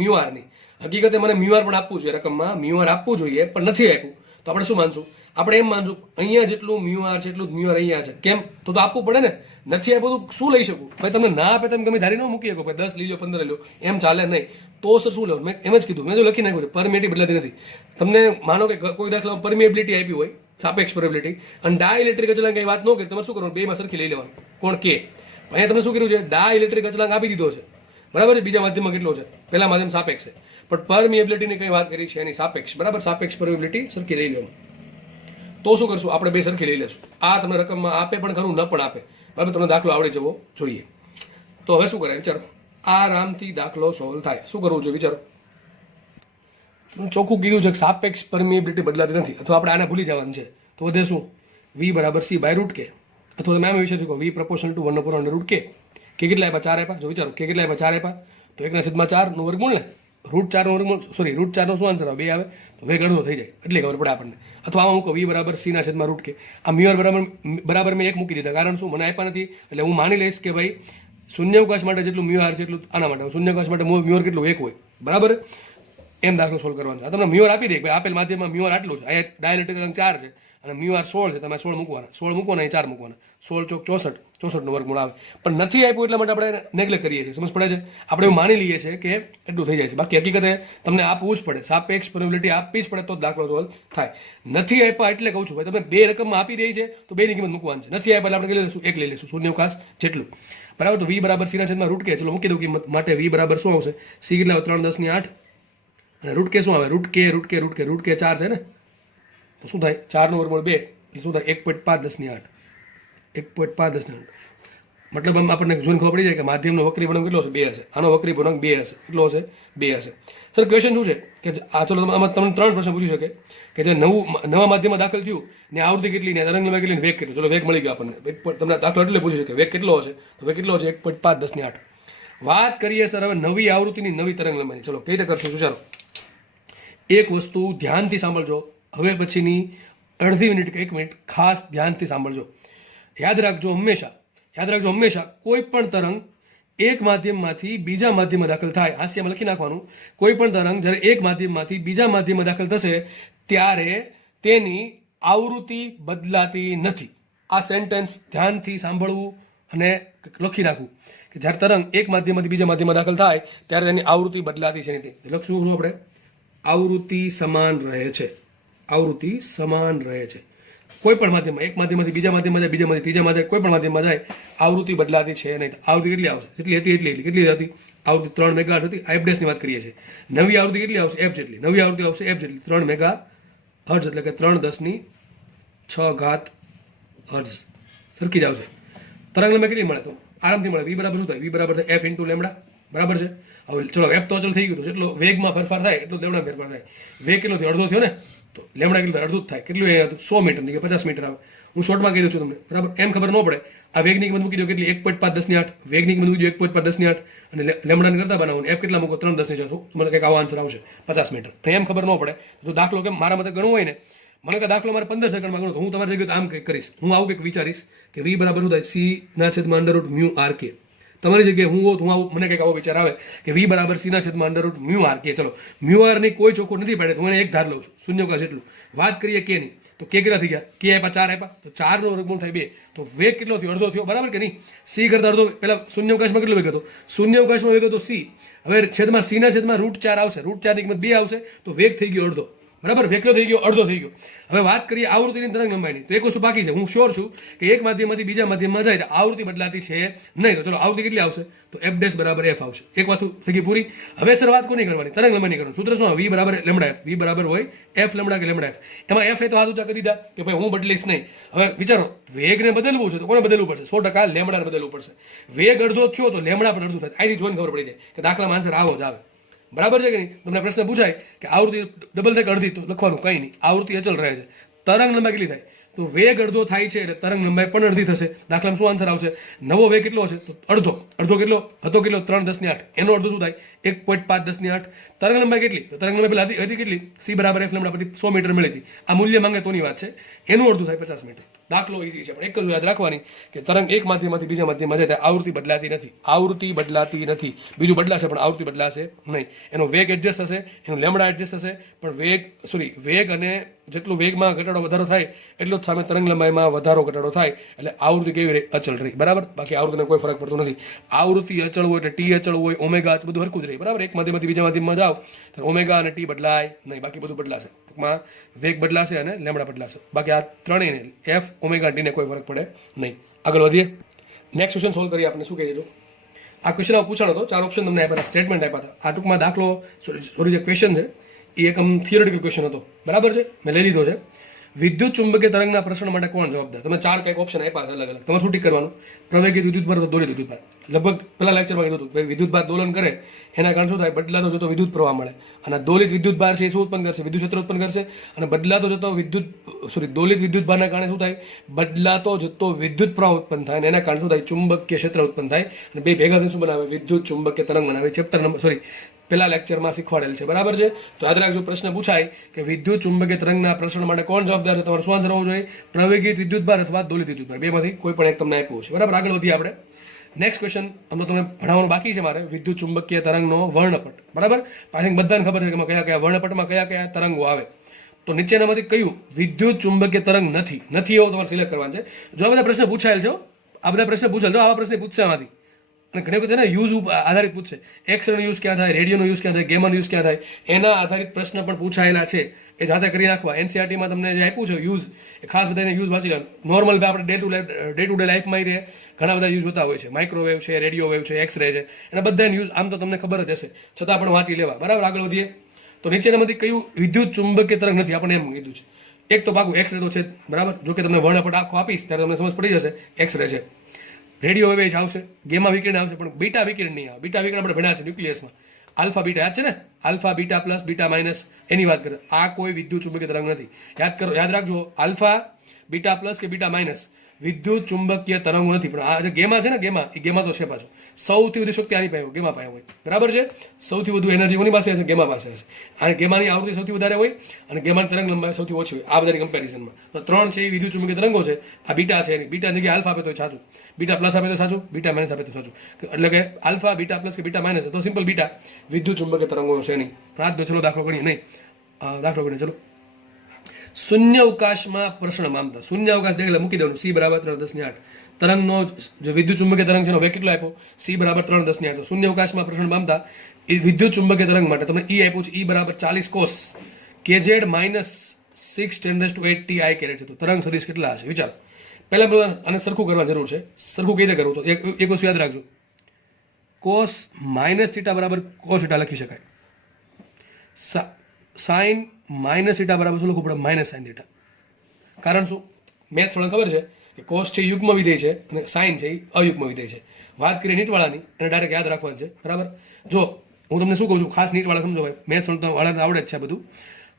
μr ની. હકીકતે મને μr પણ આપવું જોઈએ, રકમમાં μr આપવું જોઈએ પણ નથી આપ્યું. તો આપણે શું માનશું? આપણે એમ માનશું અહીંયા જેટલું μr છે એટલું જ μr અહીંયા છે. કેમ? તો આપવું પડે ને. નથી આપ્યું તો શું લઈ શકું? ભાઈ તમને ના આપે તમે ગમે ધારી ન મૂકી શકો, ભાઈ 10 લઈ લો, 15 લઈ લો, એમ ચાલે નહીં. તો સર શું લેવું? મેં એમ જ કીધું, મેં જો લખી નાખ્યું છે પરમિએટી બદલાતી નથી. તમને માનો કે કોઈ દાખલામાં પરમિએબિલિટી આપી હોય, સાપેક્ષ પરમિએબિલિટી, અને ડાઇલેક્ટ્રિક અચળાંક કંઈ વાત ન કરી, તમે શું કરવાનું? બેમાં સરખી લઈ લેવાનું. કોણ? કે. અહીંયા તમને શું કર્યું છે? ડાઇલેક્ટ્રિક અચળાંક આપી દીધો છે, બરાબર છે. બીજા માધ્યમમાં કેટલો છે? પહેલા માધ્યમ સાપેક્ષ છે, પણ પરમિએબિલિટીની કંઈ વાત કરી છે એની સાપેક્ષ, બરાબર. સાપેક્ષ પરમિએબિલિટી સરખી લઈ લેવાનું. તો શું કરશું, આપણે બે સરખી લઈ લેશું. આ તમને રકમમાં આપે પણ ખરું, ન પણ આપે, બરાબર. તમને દાખલો આવડી જવો જોઈએ. તો હવે શું કરાય વિચારો, આરામથી દાખલો સોલ્વ થાય. શું કરવું જોઈએ વિચારો. ચોખ્ખું કીધું છે કે સાપેક્ષ પરમિએબિલિટી બદલાતી નથી, અથવા આપણે આને ભૂલી જવાનું છે. તો વધે શું, v બરાબર c બાય રૂટ કે, અથવા તમે આમ વિશે v પ્રપોર્શનલ ટુ 1/√ રૂટ કે કેટલા આપ્યા, 4 આપ્યા. જો વિચારો કે કેટલા આપ્યા, 4 આપ્યા, તો 1/4 નું વર્ગમૂળ ને રૂટ 4 નું વર્ગમૂળ, સોરી રૂટ 4 નો શું આન્સર આવે, 2 આવે, તો વેગ અડધો થઈ જાય, એટલે ખબર પડે આપણને. અથવા આમાં મૂકો v બરાબર c ના છેદમાં રૂટ કે. આ મ્યુઆર બરાબર મેં 1 મૂકી દીધા, કારણ શું, મને આપ્યા નથી, એટલે હું માની લઈશ કે ભાઈ શૂન્યાવકાશ માટે જેટલું મ્યુઆર છે એટલું આના માટે, શૂન્યાવકાશ માટે મ્યુઆર કેટલું 1 હોય, બરાબર. એમ દાખલો સોલ્વ કરવાનો છે. તમને મ્યુઆર આપી દે ભાઈ આપેલ માધ્યમમાં મ્યુઆર આટલું છે, અહીંયા ડાયલેક્ટ્રિક અંક 4 છે અને મ્યુઆર 16 છે, તમે 16 મૂકવાના, 16 મૂકવાના, અહીં 4 મૂકવાના, 16 ચોક 64, 64 નું વર્ગમૂળ આવે. પણ નથી આપ્યું એટલા માટે આપણે નેગ્લેક્ટ કરીએ છીએ, સમજ પડે છે. આપણે એવું માની લઈએ છીએ કે એટલું થઈ જાય છે, બાકી હકીકતે તમને આપવું જ પડે, સાપેક્ષ પ્રોબેબિલિટી આપવી જ પડે તો દાખલો સોલ્વ થાય. નથી આપ્યા એટલે કહું છું ભાઈ, તમે બે રકમમાં આપી દે છે તો બેની કિંમત મૂકવાની છે. નથી આપ્યા એટલે આપણે લઈ લઈશું, 1 લઈ લઈશું, શૂન્યાવકાશ જેટલું, બરાબર. તો v બરાબર c ના છેદમાં રૂટ કે, ચલો મૂકી દઉં કિંમત માટે. v બરાબર શું આવશે, c કેટલા 3 10 ની 8 અને રૂટ કે શું આવે, રૂટ કે 4 છે ને, તો શું થાય, 4 નું વર્ગમૂળ 2 એટલે શું થાય, 1.5 10 ની 8, 1.5 10 ની 8. મતલબ આમ આપણને જોઈને ખબર પડી જાય કે માધ્યમનો વક્રી ગુણાંક કેટલો હશે, 2 હશે. આનો વક્રી ગુણાંક 2 હશે, કેટલો હશે, 2 હશે. સર ક્વેશ્ચન શું છે કે આ ચલો આમાં તમને 3 પ્રશ્ન પૂછી શકે કે જે નવા માધ્યમમાં દાખલ થયું ને આવૃત્તિ કેટલી ને તરંગલંબાઇ કેટલી ને વેગ કેટલો. ચલો વેગ મળી ગયો આપણને, તમને દાખલો એટલે પૂછી શકે વેગ કેટલો હશે, તો વેગ કેટલો હશે, 1.5 10 ની 8. વાત કરીએ સર હવે નવી આવૃત્તિની નવી તરંગલંબાઇની. ચલો કઈ રીતે કરશું વિચારો. એક વસ્તુ ધ્યાનથી સાંભળજો, હવે પછીની અડધી મિનિટ કે 1 મિનિટ ખાસ ધ્યાનથી સાંભળજો. યાદ રાખજો હંમેશા કોઈ પણ તરંગ એક માધ્યમમાંથી બીજા માધ્યમમાં દાખલ થાય, હાસ્યમાં લખી નાખવાનું, કોઈ પણ તરંગ જ્યારે એક માધ્યમમાંથી બીજા માધ્યમમાં દાખલ થશે ત્યારે તેની આવૃત્તિ બદલાતી નથી. આ સેન્ટેન્સ ધ્યાનથી સાંભળવું અને લખી નાખવું કે જ્યારે તરંગ એક માધ્યમમાંથી બીજા માધ્યમમાં દાખલ થાય ત્યારે તેની આવૃત્તિ બદલાતી છે નહીં. લખશું આપણે, આવૃત્તિ સમાન રહે છે, આવૃત્તિ સમાન રહે છે. કોઈ પણ માધ્યમમાં, એક માધ્યમમાંથી બીજા માધ્યમમાં જાય, બીજા માંથી ત્રીજા માધ્યમ, કોઈ પણ માધ્યમમાં જાય, આવૃત્તિ બદલાતી છે નહીં. આવૃત્તિ કેટલી આવશે, જેટલી હતી એટલી, કેટલી હતી આવૃત્તિ 3 મેગાહર્ટ્ઝ હતી. એફ ડેશ ની વાત કરીએ છીએ. નવી આવૃત્તિ કેટલી આવશે, એફ જેટલી. નવી આવૃત્તિ આવશે એફ જેટલી, 3 મેગાહર્ટ્ઝ એટલે કે 3 10 ની 6 ઘાત હર્ટ્ઝ, સરખી જ આવશે. તરંગલંબાઇ કેટલી મળે, તો આરામથી મળે. v બરાબર શું થાય, v બરાબર થાય f ઇન્ટુ લેમડા, બરાબર છે. હવે ચલો f તો અચલ થઈ ગયું, જેટલો વેગમાં ફેરફાર થાય એટલો લેમડા ફેરફાર થાય. વેગ કેટલો થયો, અડધો થયો ને, તો લેમડા કેટલું અડધું જ થાય. કેટલું એ 100 મીટર ની કે 50 મીટર આવે. હું શોર્ટમાં કહી દઉં છું તમને, બરાબર. એમ ખબર ન પડે, આ વેગની કિંમત મૂકી દો કેટલી, 1.5 10 ની 8, વેગની કિંમત મૂકી દો 1.5 10 ની 8 અને લેમડાને કરતા બનાવો, એફ કેટલા મૂકો, 3 10 ની 6, તમને કંઈક આવો આન્સર આવશે 50 મીટર. તો એમ ખબર ન પડે, જો દાખલો કેમ મારા મતે ગણવું હોય ને, મને કે દાખલો મારે 15 સેકન્ડમાં ગણો, તો હું તમારી જગ્યાએ આમ કંઈક કરીશ. હું આવું કંઈક વિચારીશ કે v બરાબર શું થાય, c ના છેદમાં અંડર √μ r k. તમારી જગ્યાએ હું હોઉં તો હું આવું, મને કંઈક આવો વિચાર આવે કે v બરાબર c ના છેદમાં અંડર √μ r k. ચલો મ્યુ આર ની કોઈ ચોખ્ખું નથી પાડે, તો હું એક ધાર લઉં છું, શૂન્યાવકાશ એટલું. વાત કરીએ કે ની, તો કે કેટલા થઈ ગયા, કે આપ્યા 4 આપ્યા, તો 4 નો વર્ગમૂળ થાય 2, તો વેગ કેટલો થયો, અડધો થયો, બરાબર કે નહીં. c કરતા અડધો, પેલા શૂન્યાવકાશમાં કેટલો વેગ હતો, શૂન્યાવકાશમાં વેગ હતો c. હવે છેદમાં c ના છેદમાં √4 આવશે, √4 ની કિંમત 2 આવશે, તો વેગ થઈ ગયો અડધો, બરાબર. વેગ થઈ ગયો અડધો થઈ ગયો. હવે વાત કરીએ આવૃત્તિની તરંગલંબાઇની, તો એક વસ્તુ બાકી છે. હું શ્યોર છું કે એક માધ્યમમાંથી બીજા માધ્યમમાં જાય તો આવૃત્તિ બદલાતી છે નહીં. તો ચલો આવૃત્તિ કેટલી આવશે, તો f ડેશ બરાબર f આવશે. એક વસ્તુ થઈ ગઈ પૂરી. હવે સર વાત કોની કરવાની, તરંગલંબાઇની કરવાની. સૂત્ર શું, v બરાબર લેમડા f, v બરાબર હોય f લેમડા કે લેમડા f. એમાં f એ તો હાથ ઊંચા કરી દીધા કે ભાઈ હું બદલીશ નહીં. હવે વિચારો, વેગને બદલવું છે તો કોને બદલવું પડશે, 100% લેમડાને બદલવું પડશે. વેગ અડધો થયો તો લેમડા પણ અડધું થાય. અહીંથી જોઈને ખબર પડી જાય કે દાખલામાં આન્સર આવો જ આવે, બરાબર છે કે નહીં. તમને પ્રશ્ન પૂછાય કે આવૃત્તિ ડબલ થાય કે અડધી, તો લખવાનું કંઈ નહીં, આવૃત્તિ અચલ રહે છે. તરંગ લંબાઈ કેટલી થાય, તો વેગ અડધો થાય છે એટલે તરંગ લંબાઈ પણ અડધી થશે. દાખલામાં શું આન્સર આવશે, નવો વેગ કેટલો હશે, તો અડધો કેટલો હતો, કેટલો 3 10 ની 8, એનો અડધો શું થાય 1.5 10 ની 8. તરંગ લંબાઈ કેટલી, તો તરંગ લંબાઈ પેલા હતી કેટલી, c બરાબર f લેમડા પરથી 100 મીટર મળી હતી. આ મૂલ્ય માંગે તોની વાત છે, એનું અડધું થાય 50 મીટર. દાખલો ઈઝી છે, પણ એક જ યાદ રાખવાની કે તરંગ એક માધ્યમમાંથી બીજા માધ્યમમાં જાય ત્યારે આવૃત્તિ બદલાતી નથી, આવૃત્તિ બદલાતી નથી. બીજું બદલાશે પણ આવૃત્તિ બદલાશે નહીં. એનો વેગ એડજસ્ટ થશે, એનું લેમડા એડજસ્ટ થશે, પણ વેગ અને જેટલું વેગમાં ઘટાડો વધારો થાય એટલો જ સામે તરંગ લંબાઈમાં વધારો ઘટાડો થાય, એટલે આવૃત્તિ કેવી રહે, અચળ રહી, બરાબર. બાકી આવૃત્તિને કોઈ ફરક પડતો નથી. આવૃત્તિ અચળ હોય એટલે ટી અચળ હોય, ઓમેગા બધું હરખું જ રહે, બરાબર. એક માધ્યમમાંથી બીજા માધ્યમમાં જાઓ તો ઓમેગા અને ટી બદલાય નહીં, બાકી બધું બદલાશે. ટૂંકમાં વેગ બદલાશે અને લેમડા બદલાશે, બાકી આ ત્રણેયને એફ ઓમેગા ટી ને કોઈ ફરક પડે નહીં. આગળ વધીએ, નેક્સ્ટ ક્વેશ્ચન સોલ્વ કરીએ. આપણે શું કહીએ, આ ક્વેશ્ચન પૂછાણો હતો, 4 ઓપ્શન તમને આપ્યા હતા, સ્ટેટમેન્ટ આપ્યા હતા. આ ટૂંકમાં દાખલો સોરી જે ક્વેશ્ચન છે એ એક થિયોરેટિકલ ક્વેશ્ચન હતો, બરાબર છે, મેં લઈ લીધો છે. વિદ્યુત ચુંબકીય તરંગના પ્રસરણ માટે કોણ જવાબદાર? તમે 4 કંઈક ઓપ્શન આપ્યા છે અલગ અલગ. તમારે શું ઠીક કરવાનું? પ્રવેગિત વિદ્યુતભાર અથવા દોલિત વિદ્યુતભાર. લગભગ પેલા લેક્ચરમાં કીધું હતું કે વિદ્યુતભાર દોલન કરે એના કારણે શું થાય? બદલાતો જતો વિદ્યુત પ્રવાહ મળે. અને દોલિત વિદ્યુતભાર છે એ શું ઉત્પન્ન કરશે? વિદ્યુત ક્ષેત્ર ઉત્પન્ન કરશે. અને બદલાતો જતો દોલિત વિદ્યુતભારના કારણે શું થાય? બદલાતો જતો વિદ્યુત પ્રવાહ ઉત્પન્ન થાય અને એના કારણે શું થાય? ચુંબકીય ક્ષેત્ર ઉત્પન્ન થાય અને બે ભેગા થઈને શું બનાવે? વિદ્યુત ચુંબકીય તરંગ બનાવે. ચેપ્ટર નંબર પેલા લેક્ચરમાં શીખવાડેલ છે, બરાબર છે? તો યાદ રાખજો, પ્રશ્ન પૂછાય કે વિદ્યુત ચુંબકીય તરંગના પ્રસરણ માટે કોણ જવાબદાર છે? તમારો શું આન્સર હોવો જોઈએ? પ્રવેગિત વિદ્યુતભાર અથવા દોલિત વિદ્યુતભાર, બેમાંથી કોઈ પણ એક તમને આપ્યું છે, બરાબર? આગળ વધીએ આપણે. નેક્સ્ટ ક્વેશ્ચન આમ તો તમને ભણાવવાનું બાકી છે મારે, વિદ્યુત ચુંબકીય તરંગનો વર્ણપટ, બરાબર? પાછી બધાને ખબર છે કે એમાં કયા કયા વર્ણપટમાં કયા કયા તરંગો આવે. તો નીચેનામાંથી કયું વિદ્યુત ચુંબકીય તરંગ નથી એવો તમારે સિલેક્ટ કરવાનું છે. જો આ બધા પ્રશ્ન પૂછાયેલ છે, આ બધા પ્રશ્ન પૂછાયેલ, જો આવા પ્રશ્ન પૂછશે આમાંથી, અને ઘણી વખત છે ને યુઝ આધારિત પૂછશે. એક્સરેનો યુઝ ક્યાં થાય, રેડિયોનો યુઝ ક્યાં થાય, ગેમાનો યુઝ ક્યાં થાય, એના આધારિત પ્રશ્ન પણ પૂછાયેલા છે. એ જાતે કરી નાખવા. એનસીઆરટીમાં તમને જે આપ્યું છે યુઝ, એ ખાસ બધાને યુઝ વાંચી લેવાનું. નોર્મલ આપણે ડે ટુ ડે લાઈફમાં ઘણા બધા યુઝ હોતા હોય છે. માઇક્રોવેવ છે, રેડિયો વેવ છે, એક્સરે છે, એના બધાને યુઝ આમ તો તમને ખબર જ હશે, છતાં પણ વાંચી લેવા, બરાબર? આગળ વધીએ. તો નીચેનામાંથી કયું વિદ્યુત ચુંબકીય તરંગ નથી? આપણે એમ કીધું છે. એક તો પાકું એક્સરે તો છે, બરાબર? જો કે તમને વર્ણપટ આખો આપીશ ત્યારે તમને સમજ પડી જશે. એક્સરે છે, રેડિયો વેવ આવશે, ગેમા વિકિરણ આવશે, પણ બીટા વિકિરણ નહીં આવે. બીટા વિકિરણ આપણે ભણ્યા છે ન્યુક્લિયસમાં. આલ્ફા બીટા યાદ છે ને? Alpha beta plus beta minus, એની વાત કરે. આ કોઈ વિદ્યુત ચુંબકીય તરંગ નથી. યાદ રાખજો, આલ્ફા બીટા પ્લસ કે બીટા માઇનસ વિદ્યુત ચુંબકીય તરંગો નથી. પણ આ જે ગેમા છે ને, ગેમા તો છે પાછું. સૌથી વધુ શક્તિ આની પાસે ગેમા પાસે હોય, બરાબર છે? સૌથી વધુ એનર્જી કોની પાસે હશે? ગેમા પાસે હશે. અને ગેમાની આવૃત્તિ સૌથી વધારે હોય અને ગેમાની તરંગ લંબાઈ સૌથી ઓછી હોય. આ બધાની કમ્પેરિઝનમાં તો 3 છે એ વિદ્યુત ચુંબકીય તરંગો છે. આ બીટા છે, બીટા જગ્યાએ આલ્ફા આપે તો સાચું, બીટા પ્લસ આપે તો સાચું, બીટા માઇનસ આપે તો સાચું. એટલે કે આલ્ફા બીટા પ્લસ કે બીટા માઇનસ તો સિમ્પલ બીટા વિદ્યુત ચુંબકીય તરંગો છે નહીં. રાત ચલો દાખલો ગણીએ નહીં, દાખલો ગણીએ. ચલો, શૂન્ય અવકાશમાં પ્રસરણ પામતા. શૂન્ય અવકાશ દેખેલા મૂકી દેવાનું. સી બરાબર 3×10⁸. તરંગનો જે વિદ્યુત ચુંબકીય તરંગ છે એનો વેગ કેટલો આપ્યો? સી બરાબર 3×10⁸. તો શૂન્ય અવકાશમાં પ્રસરણ પામતા એ વિદ્યુત ચુંબકીય તરંગ માટે તમને ઈ આપ્યું છે. ઈ બરાબર 40 cos k z minus 6 × 10⁸ I caret છે. તો તરંગ સદિશ કેટલા હશે? વિચારો. પહેલા આને સરખું કરવા જરૂર છે. સરખું કઈ રીતે કરવું? તો એક વસ્તુ યાદ રાખજો, કોસ માઇનસ થીટા બરાબર કોસ થીટા લખી શકાય. સાઇન માઇનસ થીટા બરાબર શું લખવું પડે? Minus sine theta. કારણ શું? મેથ્સ વાળાને ખબર છે કે કોસ છે યુગ્મ વિધેય છે અને સાઇન છે એ અયુગ્મ વિધેય છે. વાત કરીએ નીટવાળાની, એને ડાયરેક્ટ યાદ રાખવાની છે, બરાબર? જો હું તમને શું કહું છું, ખાસ નીટવાળા સમજો ભાઈ, મેથ્સ વાળાને આવડે જ છે બધું.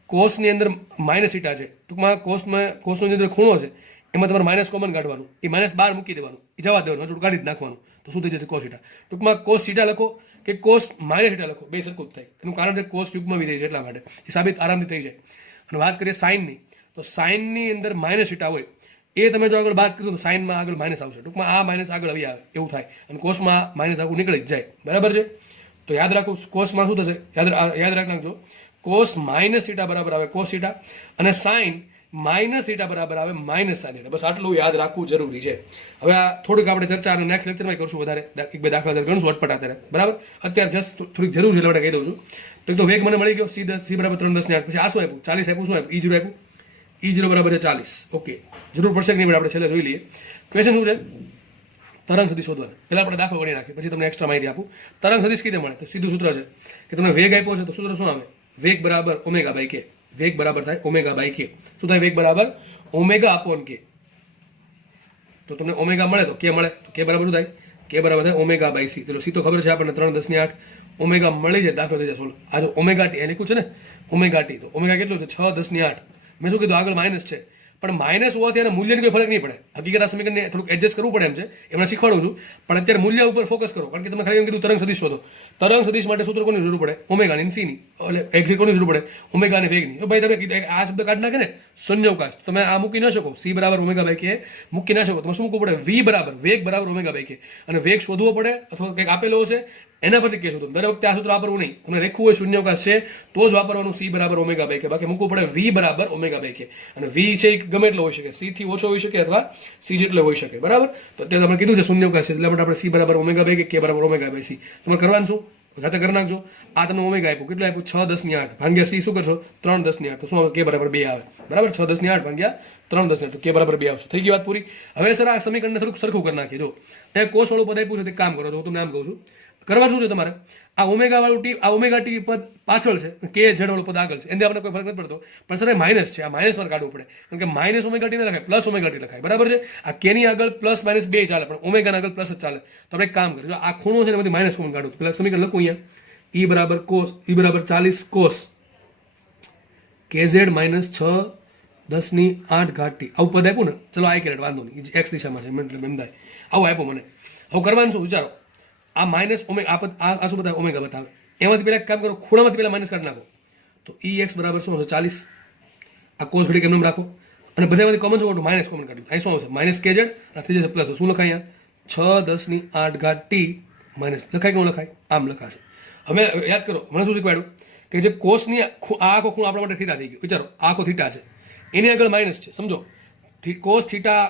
કોસની અંદર માઇનસ થીટા છે, ટૂંકમાં કોસનો જે અંદર ખૂણો છે એમાં તમારે માઇનસ કોમન કાઢવાનું, એ માઇનસ બહાર મૂકી દેવાનું, એ જવા દેવાનું, હજુ કાઢી જ નાખવાનું. તો શું થઈ જશે? Cos theta. ટૂંકમાં કોસ થીટા લખો કે કોસ માઇનસ થીટા લખો, બે સરખું જ થાય. એનું કારણ છે કોસ યુગ્મ વિધેય છે એટલા માટે. એ સાબિત આરામથી થઈ જાય. અને વાત કરીએ સાઇનની, તો સાઇનની અંદર માઇનસ થીટા હોય, એ તમે જો આગળ વાત કરો તો સાઇનમાં આગળ માઇનસ આવશે. ટૂંકમાં આ માઇનસ આગળ આવી આવે એવું થાય, અને કોસમાં માઇનસ આખું નીકળી જ જાય, બરાબર છે? તો યાદ રાખો, કોસમાં શું થશે? યાદ રાખી નાખજો, કોસ માઇનસ થીટા બરાબર આવે કોસ થીટા, અને સાઇન માઇનસ થીટા બરાબર આવે માઇનસ સાઇન થીટા. બસ આટલું યાદ રાખવું જરૂરી છે. હવે આ થોડીક આપણે ચર્ચા અને નેક્સ્ટ લેક્ચરમાં કરશું વધારે, એક બે દાખલા ગણશું અટપટ અત્યારે, બરાબર? અત્યારે જસ્ટ થોડીક જરૂર છે એટલે માટે કહી દઉં છું. તો એક તો વેગ મને મળી ગયો, સી બરાબર 3×10⁸. પછી આ શું આપ્યું? 40 આપ્યું. શું આપ્યું? ઈ 0 આપ્યું. ઈ 0 બરાબર છે 40. ઓકે, જરૂર પડશે કે નહીં આપણે છેલ્લે જોઈ લઈએ. ક્વેશ્ચન શું છે? તરંગ સદિશ શોધવાનો. પહેલા આપણે દાખલો ગણી નાખીએ, પછી તમને એક્સ્ટ્રા માહિતી આપું. તરંગ સદિશ કીધે મળે? તો સીધું સૂત્ર છે કે તમને વેગ આપ્યો છે તો સૂત્ર શું આવે? વેગ બરાબર ω/k. વેગ બરાબર થાય ω/k. શું થાય? વેગ બરાબર ω/k. તો તમને ઓમેગા મળે તો કે મળે, તો કે બરાબર શું થાય? કે બરાબર થાય ω/c. તો સી તો ખબર છે આપણને 3×10⁸. ઓમેગા મળી જાય, દાખલો થઈ જાય સોલ્વ. આ જો ω/t એ લખ્યું છે ને, ω/t, તો ઓમેગા કેટલું છે? 6×10⁸. મેં શું કીધું? આગળ માઇનસ છે, પણ માઇનસ હોવાથી એના મૂલ્યની કોઈ ફરક નહીં પડે. હકીકત આ સમીકરણને થોડુંક એડજસ્ટ કરવું પડે એમ છે, એમણે શીખવાડું છું. પણ અત્યારે મૂલ્ય ઉપર ફોકસ કરો, કારણ કે તમે ખાલી એમ કીધું તરંગ સદિશ શોધો. તરંગ સદિશ માટે સૂત્ર કોની જરૂર પડે? ઓમેગાની, સીની, એટલે એક્ઝેક્ટ કોની જરૂર પડે? ઓમેગા અને વેગની. તો ભાઈ તમે આ શબ્દ કાઢી નાખે ને, શૂન્ય અવકાશ, તમે આ મૂકી ન શકો. સી બરાબર ω/k મૂકી ના શકો. તમે શું મૂકવું પડે? વી બરાબર વેગ બરાબર ω/k. અને વેગ શોધવો પડે અથવા કંઈક આપેલો હશે એના પરથી કે શોધો. દર વખતે આ સૂત્ર વાપરવું નહીં. તમને રેખવું હોય, શૂન્ય અવકાશ છે તો જ વાપરવાનું સી બરાબર ω/k. બાકી મૂકવું પડે વી બરાબર ω/k. અને વી છે એ ગમે એટલો હોઈ શકે, સી થી ઓછો હોઈ શકે અથવા સી જેટલો હોઈ શકે, બરાબર? તો અત્યારે આપણે કીધું છે શૂન્ય અવકાશ છે, એટલે માટે આપણે સી બરાબર ω/k, કે બરાબર ω/c. તમારે કરવાનું શું? જાતે કરી નાખજો. આ તમને ઓમેગા આપ્યું, કેટલું આપ્યું? 6×10⁸. ભાગ્યા સી શું કરશો? 3×10⁸. તો શું આવે? કે બરાબર 2 આવે, બરાબર? 6×10⁸ ભાગ્યા 3×10⁸, તો કે બરાબર 2 આવશે. થઈ ગઈ વાત પૂરી. હવે સર આ સમીકરણને થોડુંક સરખું કરી નાખીએ. જો એ કોસ વાળું પદ આપ્યું છે તે કામ કરો, તો હું તમને આમ કહું છું, કરવા શું છે તમારે, આ ઓમેગા વાળું ટી, આ ઓમેગા ટી પદ પાછળ છે, કે ઝેડ વાળું પદ આગળ છે, એનાથી આપણે કોઈ ફરક નથી પડતો. પણ સર એ માઇનસ છે, આ માઇનસ પર કાઢવું પડે, કારણ કે માઇનસ ઓમેગા ટી ને લખાય, પ્લસ ઓમેગા ટી લખાય, બરાબર છે. આ કે ની આગળ પ્લસ માઇનસ બે ચાલે, પણ ઓમેગા આગળ પ્લસ જ ચાલે. તો આપણે એક કામ કરીએ, જો આ ખૂણો છે ને એમાંથી માઇનસ કોમન કાઢવું. પેલા સમીકરણ લખું અહીંયા, ઈ બરાબર કોસ, ઈ બરાબર 40 કોસ કેઝેડ માઇનસ 6×10⁸ ટી. આવું પદ આપ્યું ને, ચલો આઈ કેરેટ વાંધો નહીં, એક્સ દિશામાં છે મતલબ એમ થાય, આવું આપ્યું મને. હવે કરવાનું શું વિચારો, આ માઇનસ ઓમેગા, આ પદ આ શું બતાવે, ઓમેગા બતાવે. એમાંથી પહેલા એક કામ કરો, ખૂણામાંથી પહેલા માઇનસ કાઢી નાખો. તો ઈ એક્સ બરાબર શું આવશે, 40. આ કોસ ઘડી કેમ રાખો, અને બધામાંથી કોમન શું માઇનસ કોમન કાઢી. અહીં શું આવશે, માઇનસ કેઝેડ, આ થઈ જશે પ્લસ. શું લખાય અહીંયા, 6×10⁸ ટી માઇનસ. લખાય કે ન લખાય, આમ લખાશે. હવે યાદ કરો, મને શું શીખવાડ્યું કે જે કોસની આ આખો ખૂણો આપણા માટે થીટા થઈ ગયો. વિચારો, આ આખો થીટા છે, એની આગળ માઇનસ છે, સમજો. કોસ થીટા,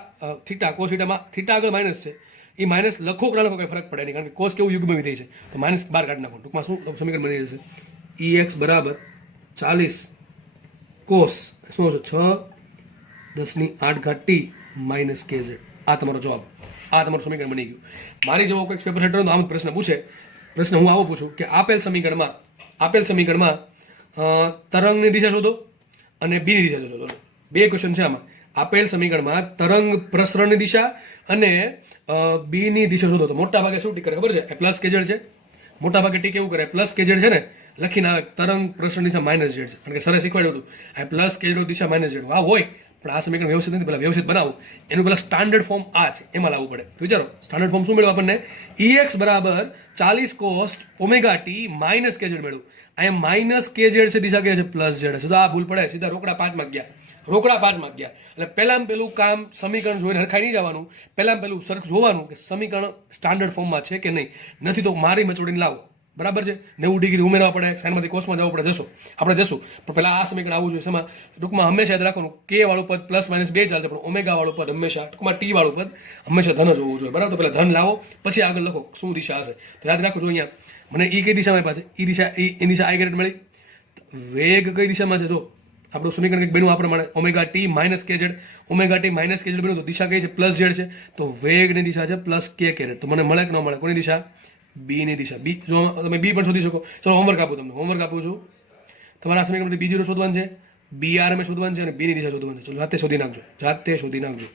કોસ થીટામાં થીટા આગળ માઇનસ છે. એ માઇનસ લખો કે ના લખો કંઈ ફરક પડે નહીં, કારણ કે કોસ કેવું યુગ્મ વિધેય છે, તો માઇનસ બહાર કાઢી નાખો. ટૂંકમાં શું સમીકરણ બની જશે, ઈ એક્સ બરાબર 40 કોસ શું હશે, 6×10⁸ ટી માઇનસ કેઝેડ. આ તમારો જવાબ, આ તમારું સમીકરણ બની ગયું. મારી જેવો કોઈ પેપર હેઠળ આમ પ્રશ્ન પૂછે, પ્રશ્ન હું આવો પૂછું કે આપેલ સમીકરણમાં તરંગની દિશા શોધો અને બીની દિશા શોધો. બે ક્વેશ્ચન છે આમાં. આપેલ સમીકરણમાં તરંગ પ્રસરણની દિશા અને બી ની દિશા શોધો. તો મોટા ભાગે શું ટી કરે ખબર છે, એ પ્લસ કેઝેડ છે. મોટા ભાગે ટી કેવું કરે, પ્લસ કેઝેડ છે ને લખીને આવે, તરંગ પ્રસરણ દિશા માઇનસ ઝેડ છે, કારણ કે સરે શીખવાડ્યું હતું આ પ્લસ કેઝેડ દિશા માઇનસ ઝેડ. આ હોય, પણ આ સમીકરણ વ્યવસ્થિત નથી, પેલા વ્યવસ્થિત બનાવું એનું પેલા સ્ટાન્ડર્ડ ફોર્મ આ છે, એમાં લાવવું પડે. તો વિચારો સ્ટાન્ડર્ડ ફોર્મ શું મેળવું આપણને, ઈ એક્સ બરાબર 40 cos omega T minus KZ મેળવું. અહીંયા માઇનસ કેઝેડ છે, દિશા કે છે પ્લસ ઝેડ છે. તો આ ભૂલ પડે, સીધા રોકડા 5 માં ગયા. એટલે પહેલામાં પેલું કામ સમીકરણ જોઈને હરખાઈ નહીં જવાનું, પહેલામાં પેલું સરખ જોવાનું કે સમીકરણ સ્ટાન્ડર્ડ ફોર્મમાં છે કે નહીં. નથી તો મારી મચોડીને લાવો, બરાબર છે. 90 ડિગ્રી ઉમેરવા પડે, સાઈનમાંથી કોસમાં જવું પડે, આપણે જશું. પણ પહેલા આ સમીકરણ આવવું જોઈએ. એમાં ટૂંકમાં હંમેશા યાદ રાખવાનું, કે વાળું પદ પ્લસ માઇનસ બે ચાલશે, પણ ઓમેગા વાળું પદ હંમેશા, ટૂંકમાં ટી વાળું પદ હંમેશા ધન જ હોવું જોઈએ, બરાબર. તો પહેલા ધન લાવો, પછી આગળ લખો શું દિશા હશે. તો યાદ રાખો, જો અહીંયા મને ઈ કઈ દિશામાં આપ્યા છે, ઈ દિશા આઈ કેરેટ મળી. વેગ કઈ દિશામાં છે, જો આપણું સમીકરણ કંઈક બન્યું આ પ્રમાણે, omega T minus KZ, omega T minus KZ બન્યું. તો દિશા કઈ છે, પ્લસ ઝેડ છે, તો વેગની દિશા છે પ્લસ કે કેરેટ. તો મને મળે કે ન મળે, કોની દિશા, બી ની દિશા. બી જો તમે બી પણ શોધી શકો. ચલો હોમવર્ક આપું તમને, હોમવર્ક આપું છું. તમારા સમીકરણમાંથી બી 0 શોધવાનું છે, બી આર શોધવાનું છે, અને બી ની દિશા શોધવાની છે. ચલો જાતે શોધી નાખજો.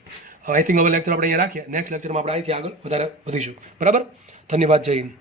આઈ થિંક હવે લેક્ચર આપણે અહીંયા રાખીએ. નેક્સ્ટ લેક્ચરમાં આપણે અહીંથી આગળ વધારે વધીશું, બરાબર. ધન્યવાદ, જય હિન્દ.